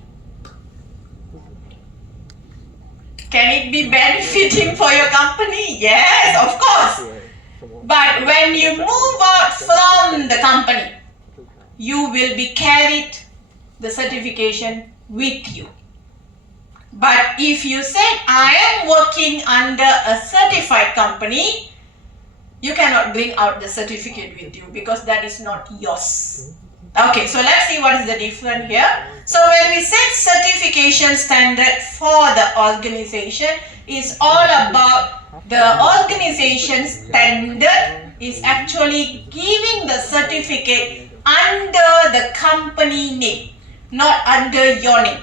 Can it be benefiting for your company? Yes, of course. But when you move out from the company, you will be carried the certification with you. But if you said, I am working under a certified company, you cannot bring out the certificate with you because that is not yours. Okay, so let's see what is the difference here. So when we set certification standard for the organization, is all about the organization standard is actually giving the certificate under the company name, not under your name.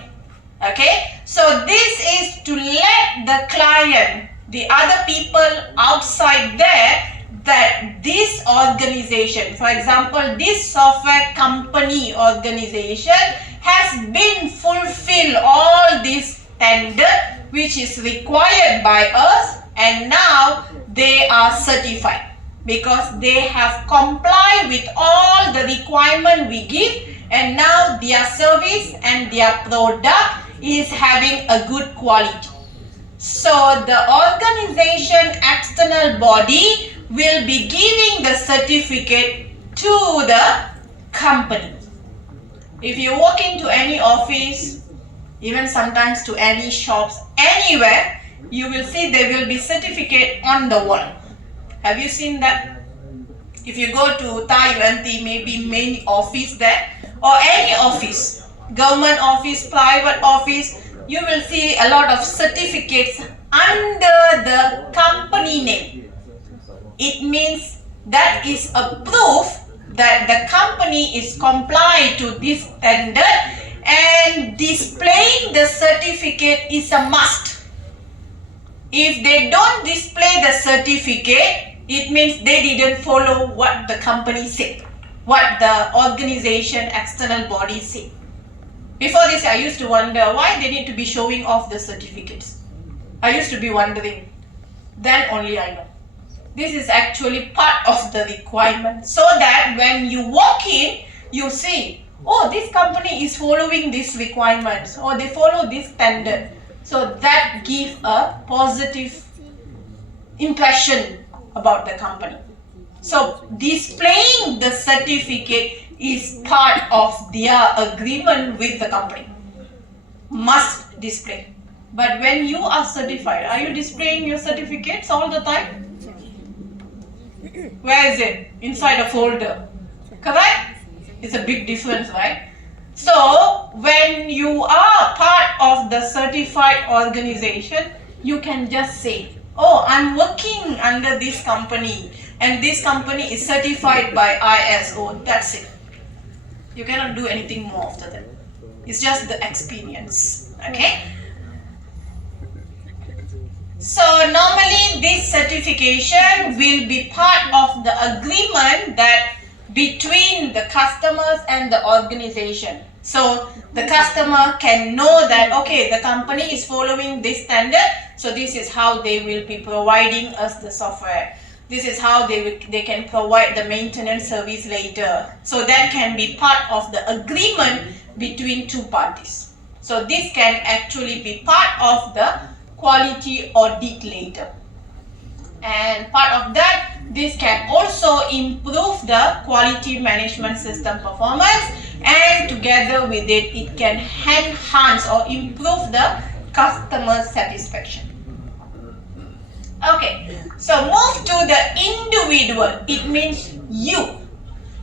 Okay, so this is to let the client, the other people outside there, that this organization, for example, this software company organization has been fulfilled all this standard which is required by us, and now they are certified because they have complied with all the requirement we give, and now their service and their product is having a good quality. So the organization external body will be giving the certificate to the company. If you walk into any office, even sometimes to any shops, anywhere, you will see there will be certificate on the wall. Have you seen that? If you go to Thai maybe main office there, or any office, government office, private office, you will see a lot of certificates under the company name. It means that is a proof that the company is compliant to this standard, and displaying the certificate is a must. If they don't display the certificate, it means they didn't follow what the company said, what the organization external body said. Before this, I used to wonder why they need to be showing off the certificates. I used to be wondering. Then only I know. This is actually part of the requirement, so that when you walk in, you see, oh, this company is following these requirements, or they follow this standard. So that gives a positive impression about the company. So displaying the certificate is part of their agreement with the company. Must display. But when you are certified, are you displaying your certificates all the time? Where is it? Inside a folder. Correct? It's a big difference, right? So when you are part of the certified organization, you can just say, oh, I'm working under this company, and this company is certified by ISO. That's it. You cannot do anything more after that. It's just the experience. Okay? So normally this certification will be part of the agreement that between the customers and the organization. So the customer can know that, okay, the company is following this standard, so this is how they will be providing us the software. This is how they can provide the maintenance service later. So that can be part of the agreement between two parties. So this can actually be part of the quality audit later. And part of that, this can also improve the quality management system performance, and together with it, it can enhance or improve the customer satisfaction. Okay, so move to the individual. It means you.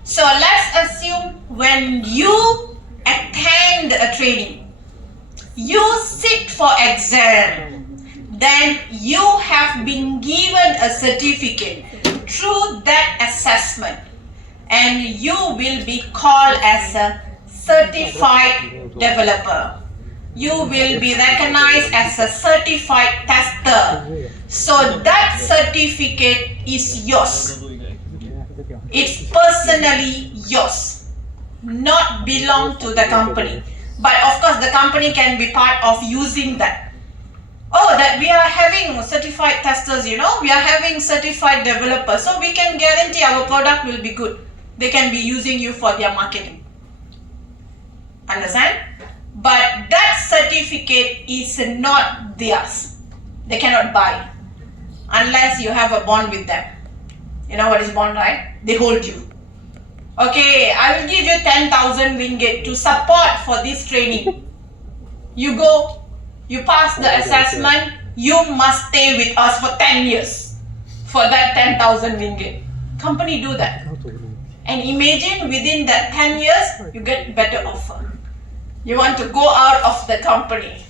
So let's assume when you attend a training, you sit for exam, then you have been given a certificate through that assessment, and you will be called as a certified developer. You will be recognized as a certified tester. So that certificate is yours. It's personally yours, not belong to the company. But of course, the company can be part of using that. Oh, that we are having certified testers, we are having certified developers, so we can guarantee our product will be good. They can be using you for their marketing. Understand? But that certificate is not theirs. They cannot buy unless you have a bond with them. You know what is bond, right? They hold you. Okay, I will give you 10,000 ringgit to support for this training. You go, you pass the assessment, you must stay with us for 10 years for that 10,000 ringgit. Company do that. And imagine within that 10 years, you get better offer. You want to go out of the company.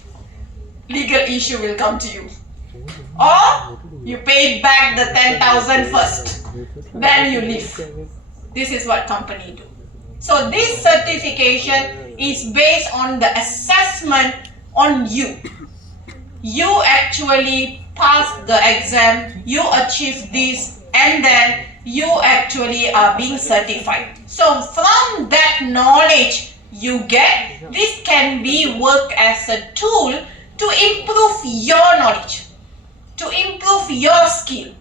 Legal issue will come to you. Or you pay back the 10,000 first. Then you leave. This is what company do. So this certification is based on the assessment on you. You actually pass the exam, you achieve this, and then you actually are being certified. So from that knowledge you get, this can be worked as a tool to improve your knowledge, to improve your skill.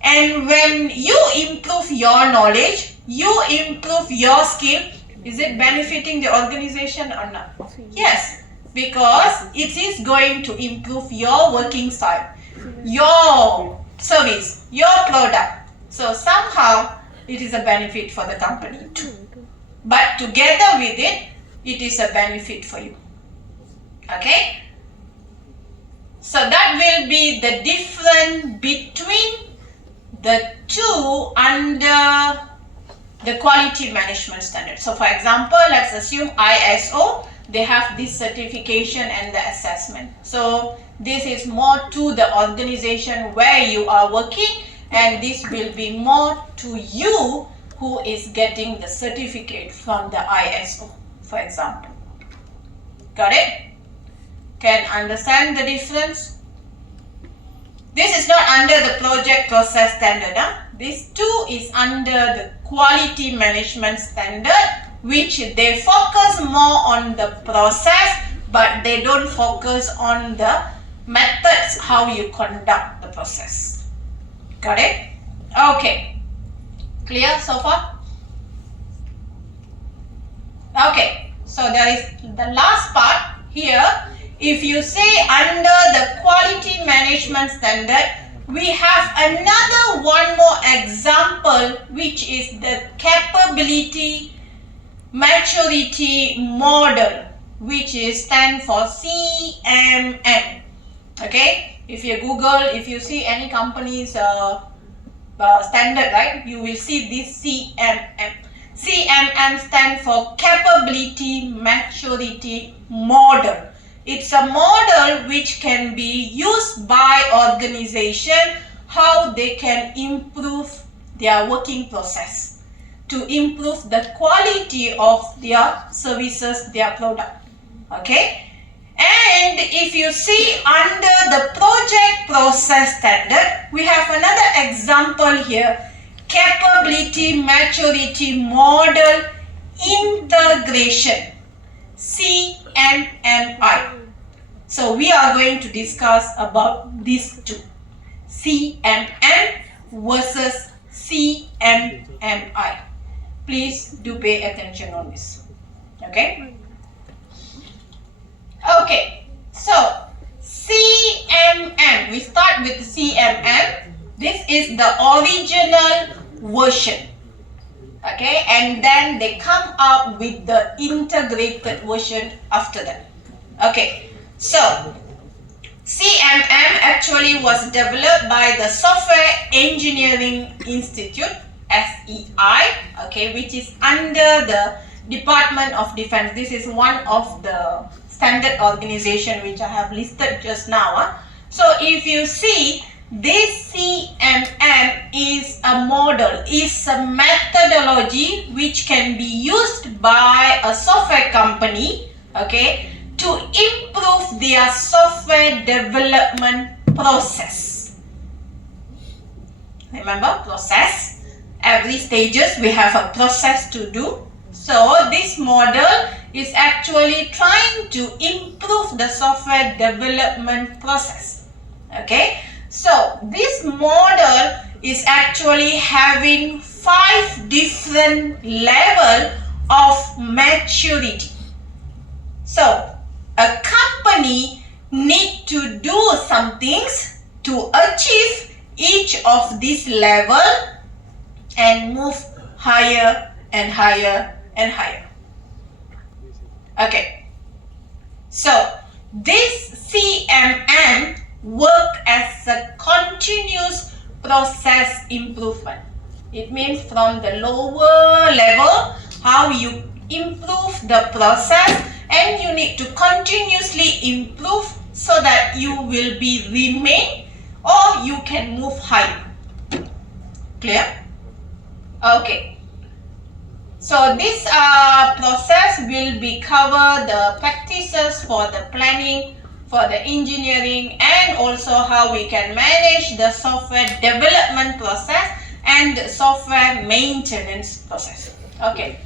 And when you improve your knowledge, you improve your skill, is it benefiting the organization or not? Yes, because it is going to improve your working style, your service, your product. So somehow it is a benefit for the company too. But together with it, it is a benefit for you. Okay? So that will be the difference between the two under the quality management standard. So for example, let's assume ISO, they have this certification and the assessment. So this is more to the organization where you are working, and this will be more to you who is getting the certificate from the ISO, for example. Got it? Can understand the difference? This is not under the project process standard. This too is under the quality management standard, which they focus more on the process, but they don't focus on the methods, how you conduct the process. Got it? Okay. Clear so far? Okay. So there is the last part here. If you say under the quality management standard, we have another one more example, which is the capability maturity model, which is stand for CMM. Okay, if you Google, if you see any company's standard, right, you will see this CMM. CMM stand for capability maturity model. It's a model which can be used by organization, how they can improve their working process, to improve the quality of their services, their product. Okay? And if you see under the project process standard, we have another example here, capability maturity model integration, CMMI. So we are going to discuss about these two, CMM versus CMMI. Please do pay attention on this. Okay? Okay, so CMM, we start with CMM. This is the original version. Okay, and then they come up with the integrated version after that. Okay, so CMM actually was developed by the Software Engineering Institute, SEI, okay, which is under the Department of Defense. This is one of the standard organization which I have listed just now. So if you see, this CMM is a model, is a methodology which can be used by a software company, okay, to improve their software development process. Remember, process. Every stages we have a process to do. So this model is actually trying to improve the software development process. Okay. So this model is actually having 5 different levels of maturity. So a company need to do some things to achieve each of these level and move higher and higher and higher. Okay. So this CMM work as a continuous process improvement. It means from the lower level, how you improve the process, and you need to continuously improve so that you will be remain or you can move higher. Clear? Okay. So this process will be cover the practices for the planning, for the engineering, and also how we can manage the software development process and the software maintenance process. Okay.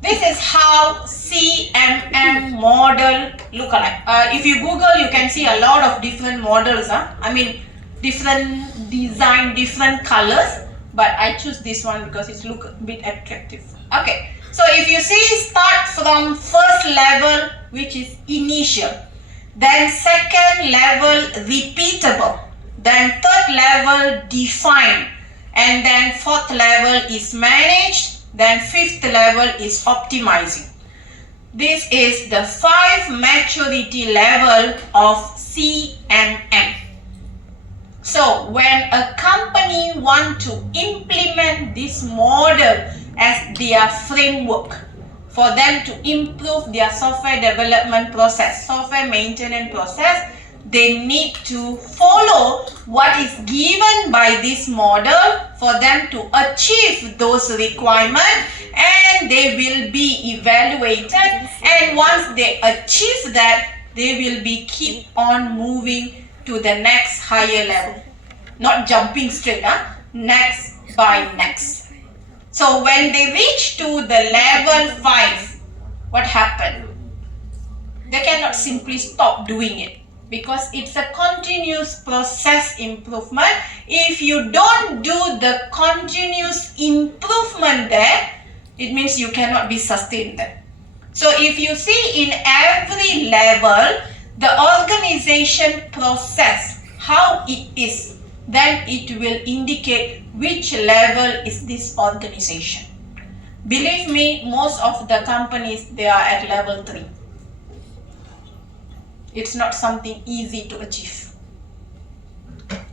This is how CMM model look like. If you Google, you can see a lot of different models. I mean, different design, different colors. But I choose this one because it looks a bit attractive. Okay. So if you see, start from first level, which is initial. Then second level, repeatable. Then third level, define. And then fourth level is managed. Then fifth level is optimizing. This is the 5 maturity level of CMM. So when a company want to implement this model as their framework for them to improve their software development process, software maintenance process, they need to follow what is given by this model for them to achieve those requirements, and they will be evaluated, and once they achieve that, they will be keep on moving to the next higher level. Not jumping straight, next by next. So when they reach to the level 5, what happened? They cannot simply stop doing it, because it's a continuous process improvement. If you don't do the continuous improvement there, it means you cannot be sustained there. So if you see in every level, the organization process, how it is, then it will indicate which level is this organization. Believe me, most of the companies, they are at level 3. It's not something easy to achieve.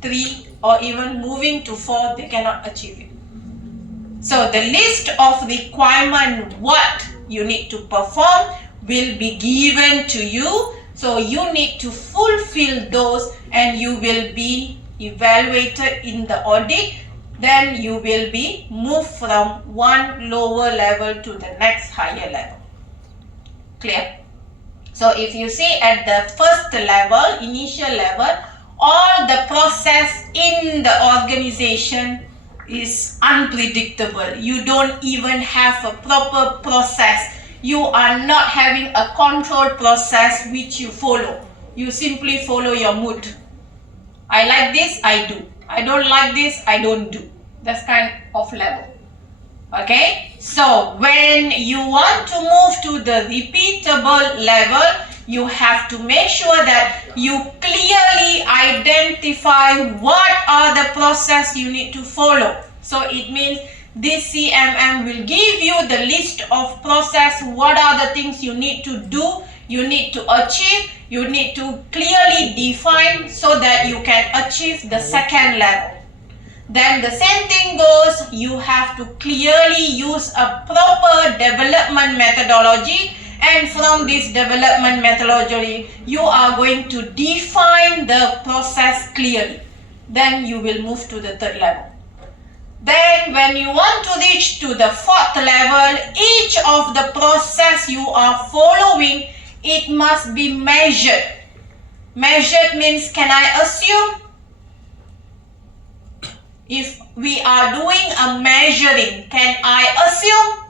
3 or even moving to 4, they cannot achieve it. So the list of requirement what you need to perform will be given to you. So you need to fulfill those, and you will be evaluated in the audit. Then you will be moved from one lower level to the next higher level. Clear? So if you see at the first level, initial level, all the process in the organization is unpredictable. You don't even have a proper process. You are not having a control process which you follow. You simply follow your mood. I like this, I do. I don't like this, I don't do. That's kind of level. Okay, so when you want to move to the repeatable level, you have to make sure that you clearly identify what are the process you need to follow. So it means this CMM will give you the list of process, what are the things you need to do, you need to achieve, you need to clearly define so that you can achieve the second level. Then the same thing goes, you have to clearly use a proper development methodology, and from this development methodology, you are going to define the process clearly. Then you will move to the third level. Then when you want to reach to the fourth level, each of the process you are following, it must be measured. Measured means, can I assume? If we are doing a measuring, can I assume?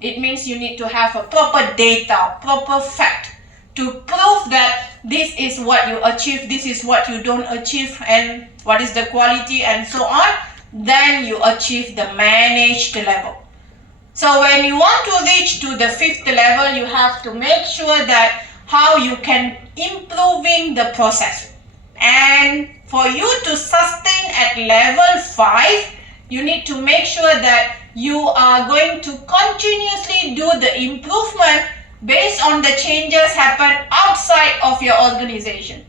It means you need to have a proper data, proper fact to prove that this is what you achieve, this is what you don't achieve, and what is the quality and so on. Then you achieve the managed level. So when you want to reach to the fifth level, you have to make sure that how you can improving the process. And for you to sustain at level 5, you need to make sure that you are going to continuously do the improvement based on the changes happen outside of your organization.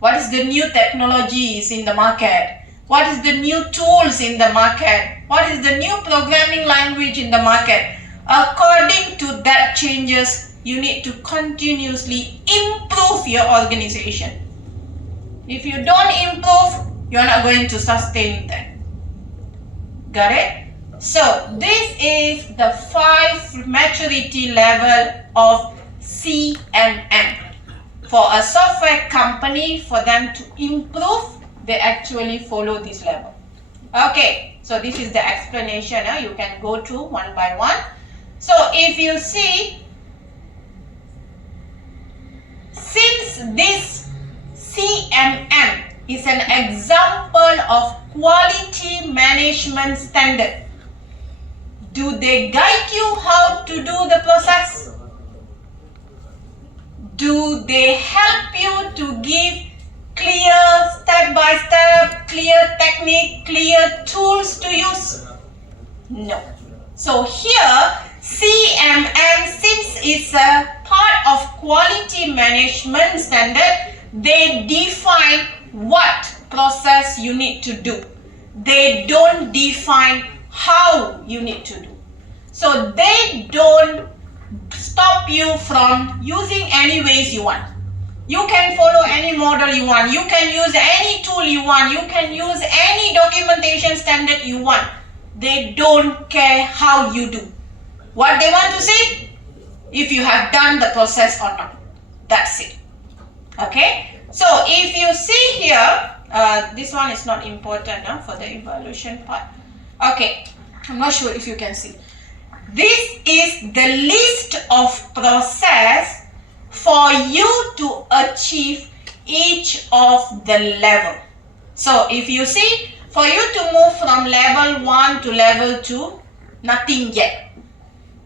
What is the new technologies in the market? What is the new tools in the market? What is the new programming language in the market? According to that changes, you need to continuously improve your organization. If you don't improve, you're not going to sustain that. Got it? So this is the 5 maturity level of CMM. For a software company, for them to improve, they actually follow this level. Okay, so this is the explanation. You can go through one by one. So if you see, since this CMM is an example of quality management standard, do they guide you how to do the process? Do they help you to give clear step-by-step, clear technique, clear tools to use? No. So here, CMM, since it's a part of quality management standard, they define what process you need to do. They don't define how you need to do. So they don't stop you from using any ways you want. You can follow any model you want. You can use any tool you want. You can use any documentation standard you want. They don't care how you do. What they want to see? If you have done the process or not. That's it. Okay? So if you see here, this one is not important for the evaluation part. Okay, I'm not sure if you can see. This is the list of process for you to achieve each of the level. So if you see, for you to move from level 1 to level 2, nothing yet.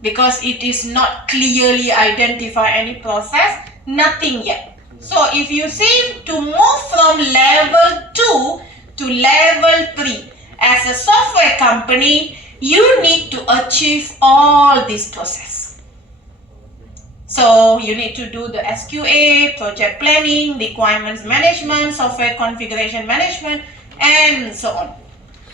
Because it is not clearly identify any process, nothing yet. So if you see, to move from level 2 to level 3, as a software company, you need to achieve all these processes. So you need to do the SQA, project planning, requirements management, software configuration management, and so on.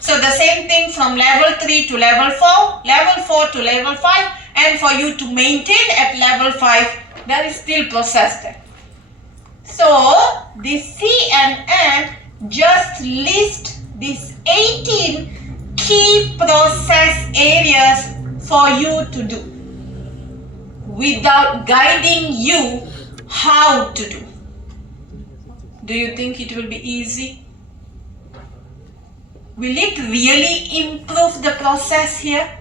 So the same thing from level 3 to level 4, level 4 to level 5, and for you to maintain at level 5, there is still process there. So the CMM just list these 18 key process areas for you to do without guiding you how to do. Do you think it will be easy? Will it really improve the process here?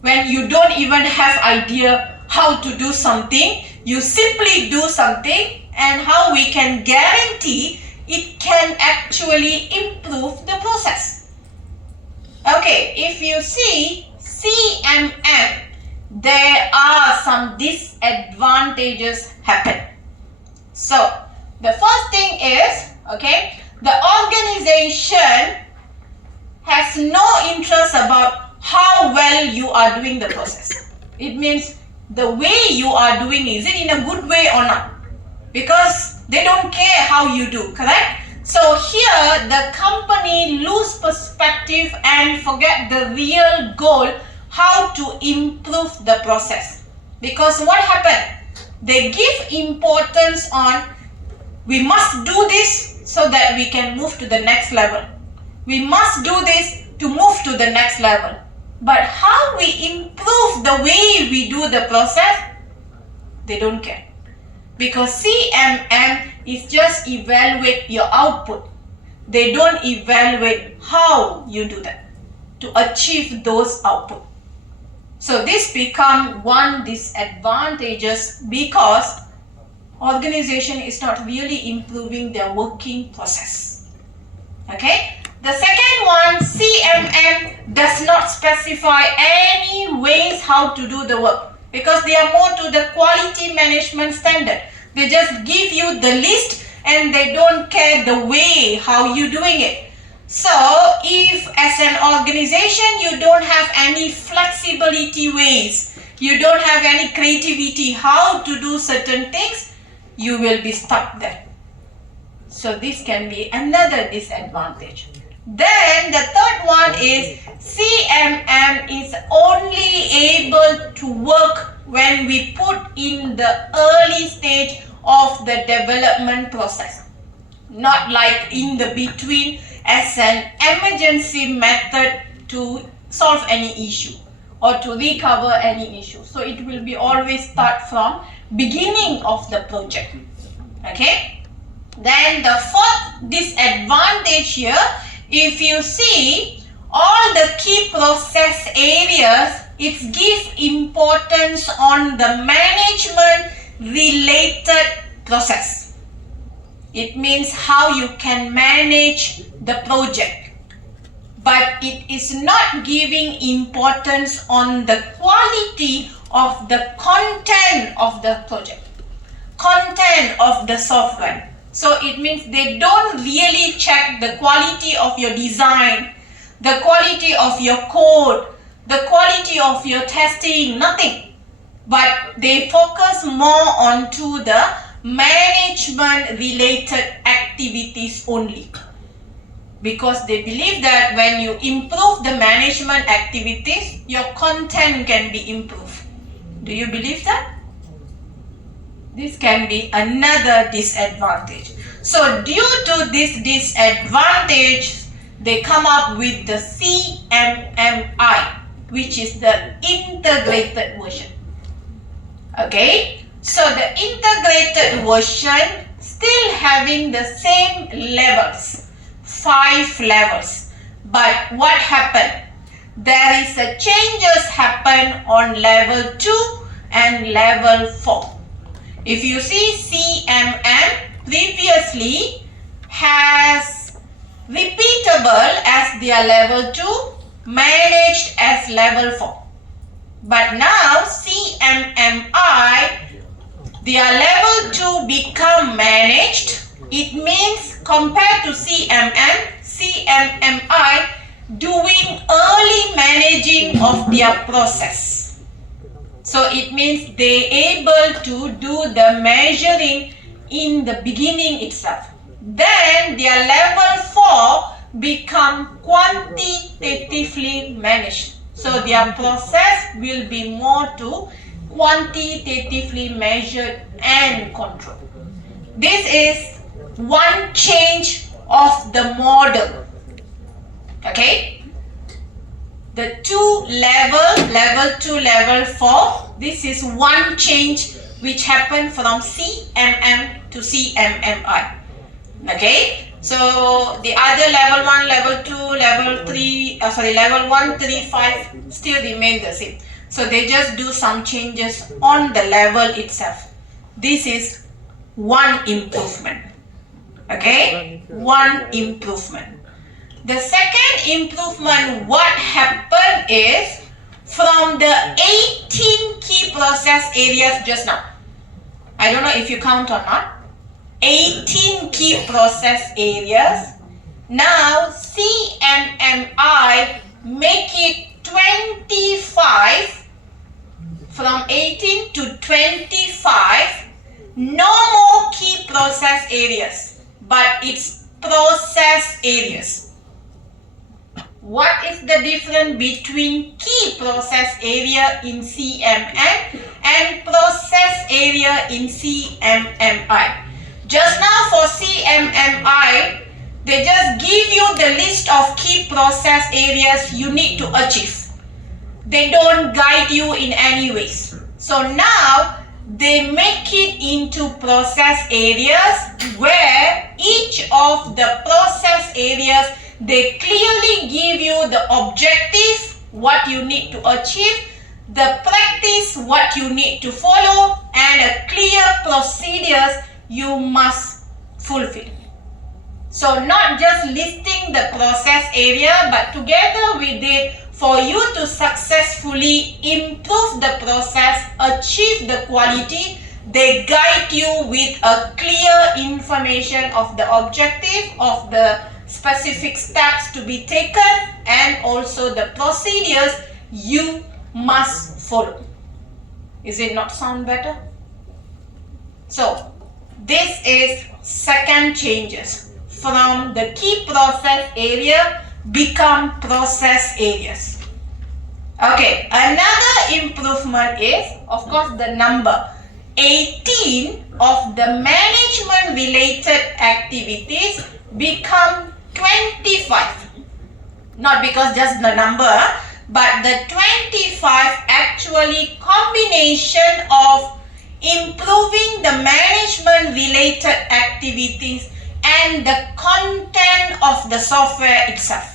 When you don't even have idea how to do something, you simply do something, and how we can guarantee it can actually improve the process. Okay, if you see CMM, there are some disadvantages happen. So the first thing is, okay, the organization has no interest about how well you are doing the process. It means the way you are doing, is it in a good way or not? Because they don't care how you do, correct? So here the company lose perspective and forget the real goal, how to improve the process. Because what happened? They give importance on, we must do this so that we can move to the next level. We must do this to move to the next level. But how we improve the way we do the process, they don't care. Because CMM is just evaluate your output. They don't evaluate how you do that to achieve those output. So this become one disadvantages because organization is not really improving their working process. Okay? The second one, CMM does not specify any ways how to do the work because they are more to the quality management standard. They just give you the list and they don't care the way how you doing it. So if as an organization you don't have any flexibility ways, you don't have any creativity how to do certain things, you will be stuck there. So this can be another disadvantage. Then the third one is CMM is only able to work when we put in the early stage of the development process. Not like in the between as an emergency method to solve any issue or to recover any issue. So it will be always start from beginning of the project. Okay. Then the fourth disadvantage here, if you see all the key process areas, it gives importance on the management related process. It means how you can manage the project. But it is not giving importance on the quality of the content of the project, content of the software. So it means they don't really check the quality of your design, the quality of your code, the quality of your testing, nothing. But they focus more onto the management related activities only. Because they believe that when you improve the management activities, your content can be improved. Do you believe that? This can be another disadvantage. So due to this disadvantage, they come up with the CMMI, which is the integrated version. Okay, so the integrated version still having the same levels, 5 levels. But what happened? There is a changes happen on level 2 and level 4. If you see CMM previously has repeatable as their level 2, managed as level 4. But now CMMI, their level 2 become managed. It means compared to CMM, CMMI doing early managing of their process. So it means they able to do the measuring in the beginning itself. Then their level 4 become quantitatively managed. So their process will be more to quantitatively measured and controlled. This is one change of the model. Okay. The two level 2, level 4, this is one change which happened from CMM to CMMI. Okay, so the other level 1, level 2, level 3, level 1, 3, 5 still remain the same. So they just do some changes on the level itself. This is one improvement. Okay, one improvement. The second improvement, what happened is from the 18 key process areas just now. I don't know if you count or not. 18 key process areas. Now CMMI make it 25. From 18 to 25. No more key process areas, but it's process areas. What is the difference between key process area in CMM and process area in CMMI? Just now for CMMI, they just give you the list of key process areas you need to achieve. They don't guide you in any ways. So now they make it into process areas where each of the process areas, they clearly give you the objective, what you need to achieve, the practice, what you need to follow, and a clear procedures you must fulfill. So not just listing the process area, but together with it, for you to successfully improve the process, achieve the quality, they guide you with a clear information of the objective, of the specific steps to be taken, and also the procedures you must follow. Is it not sound better? So, this is second changes. From the key process area become process areas. Okay, another improvement is, of course, the number 18 of the management related activities become 25. Not because just the number, but the 25 actually combination of improving the management related activities and the content of the software itself.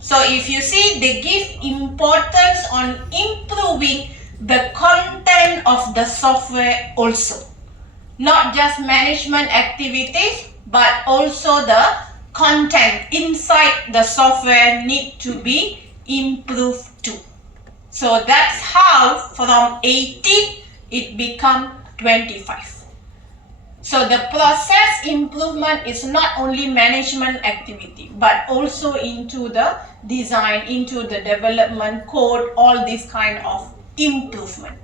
So if you see, they give importance on improving the content of the software also. Not just management activities, but also the content inside the software need to be improved too. So that's how from 18 it become 25. So the process improvement is not only management activity, but also into the design, into the development code, all this kind of improvement.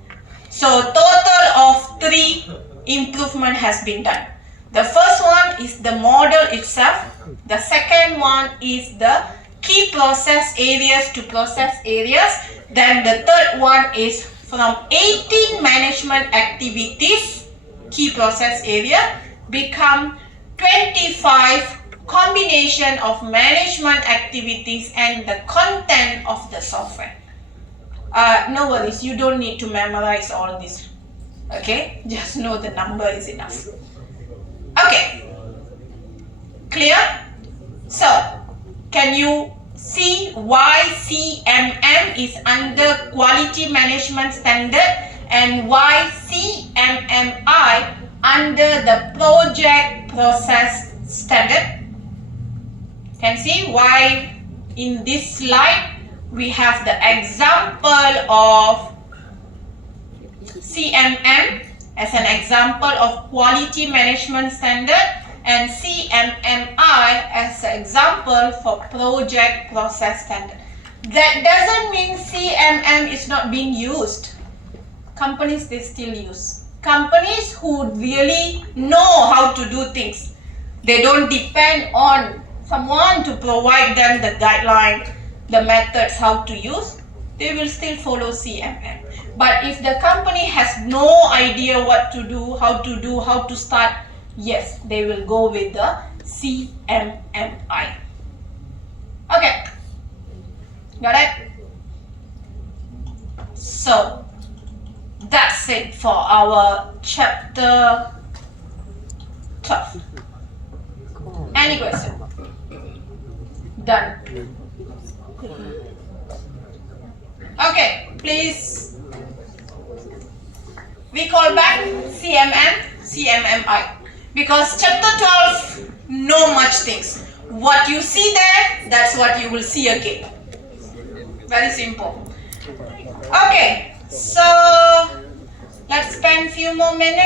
So total of 3 improvement has been done. The first one is the model itself. The second one is the key process areas to process areas. Then the third one is from 18 management activities, key process area, become 25 combination of management activities and the content of the software. No worries, you don't need to memorize all this. Okay, just know the number is enough. Okay, clear? So, can you see why CMM is under quality management standard and why CMMI under the project process standard? Can see why in this slide we have the example of CMM as an example of quality management standard and CMMI as an example for project process standard. That doesn't mean CMM is not being used. Companies, they still use. Companies who really know how to do things, they don't depend on someone to provide them the guideline, the methods how to use, they will still follow CMM. But if the company has no idea what to do, how to start, yes, they will go with the CMMI. Okay, got it? So, that's it for our chapter 12. Any question? Done. Okay, please. We call back CMM, CMMI. Because chapter 12, no much things. What you see there, that's what you will see again. Very simple. Okay, So let's spend few more minutes.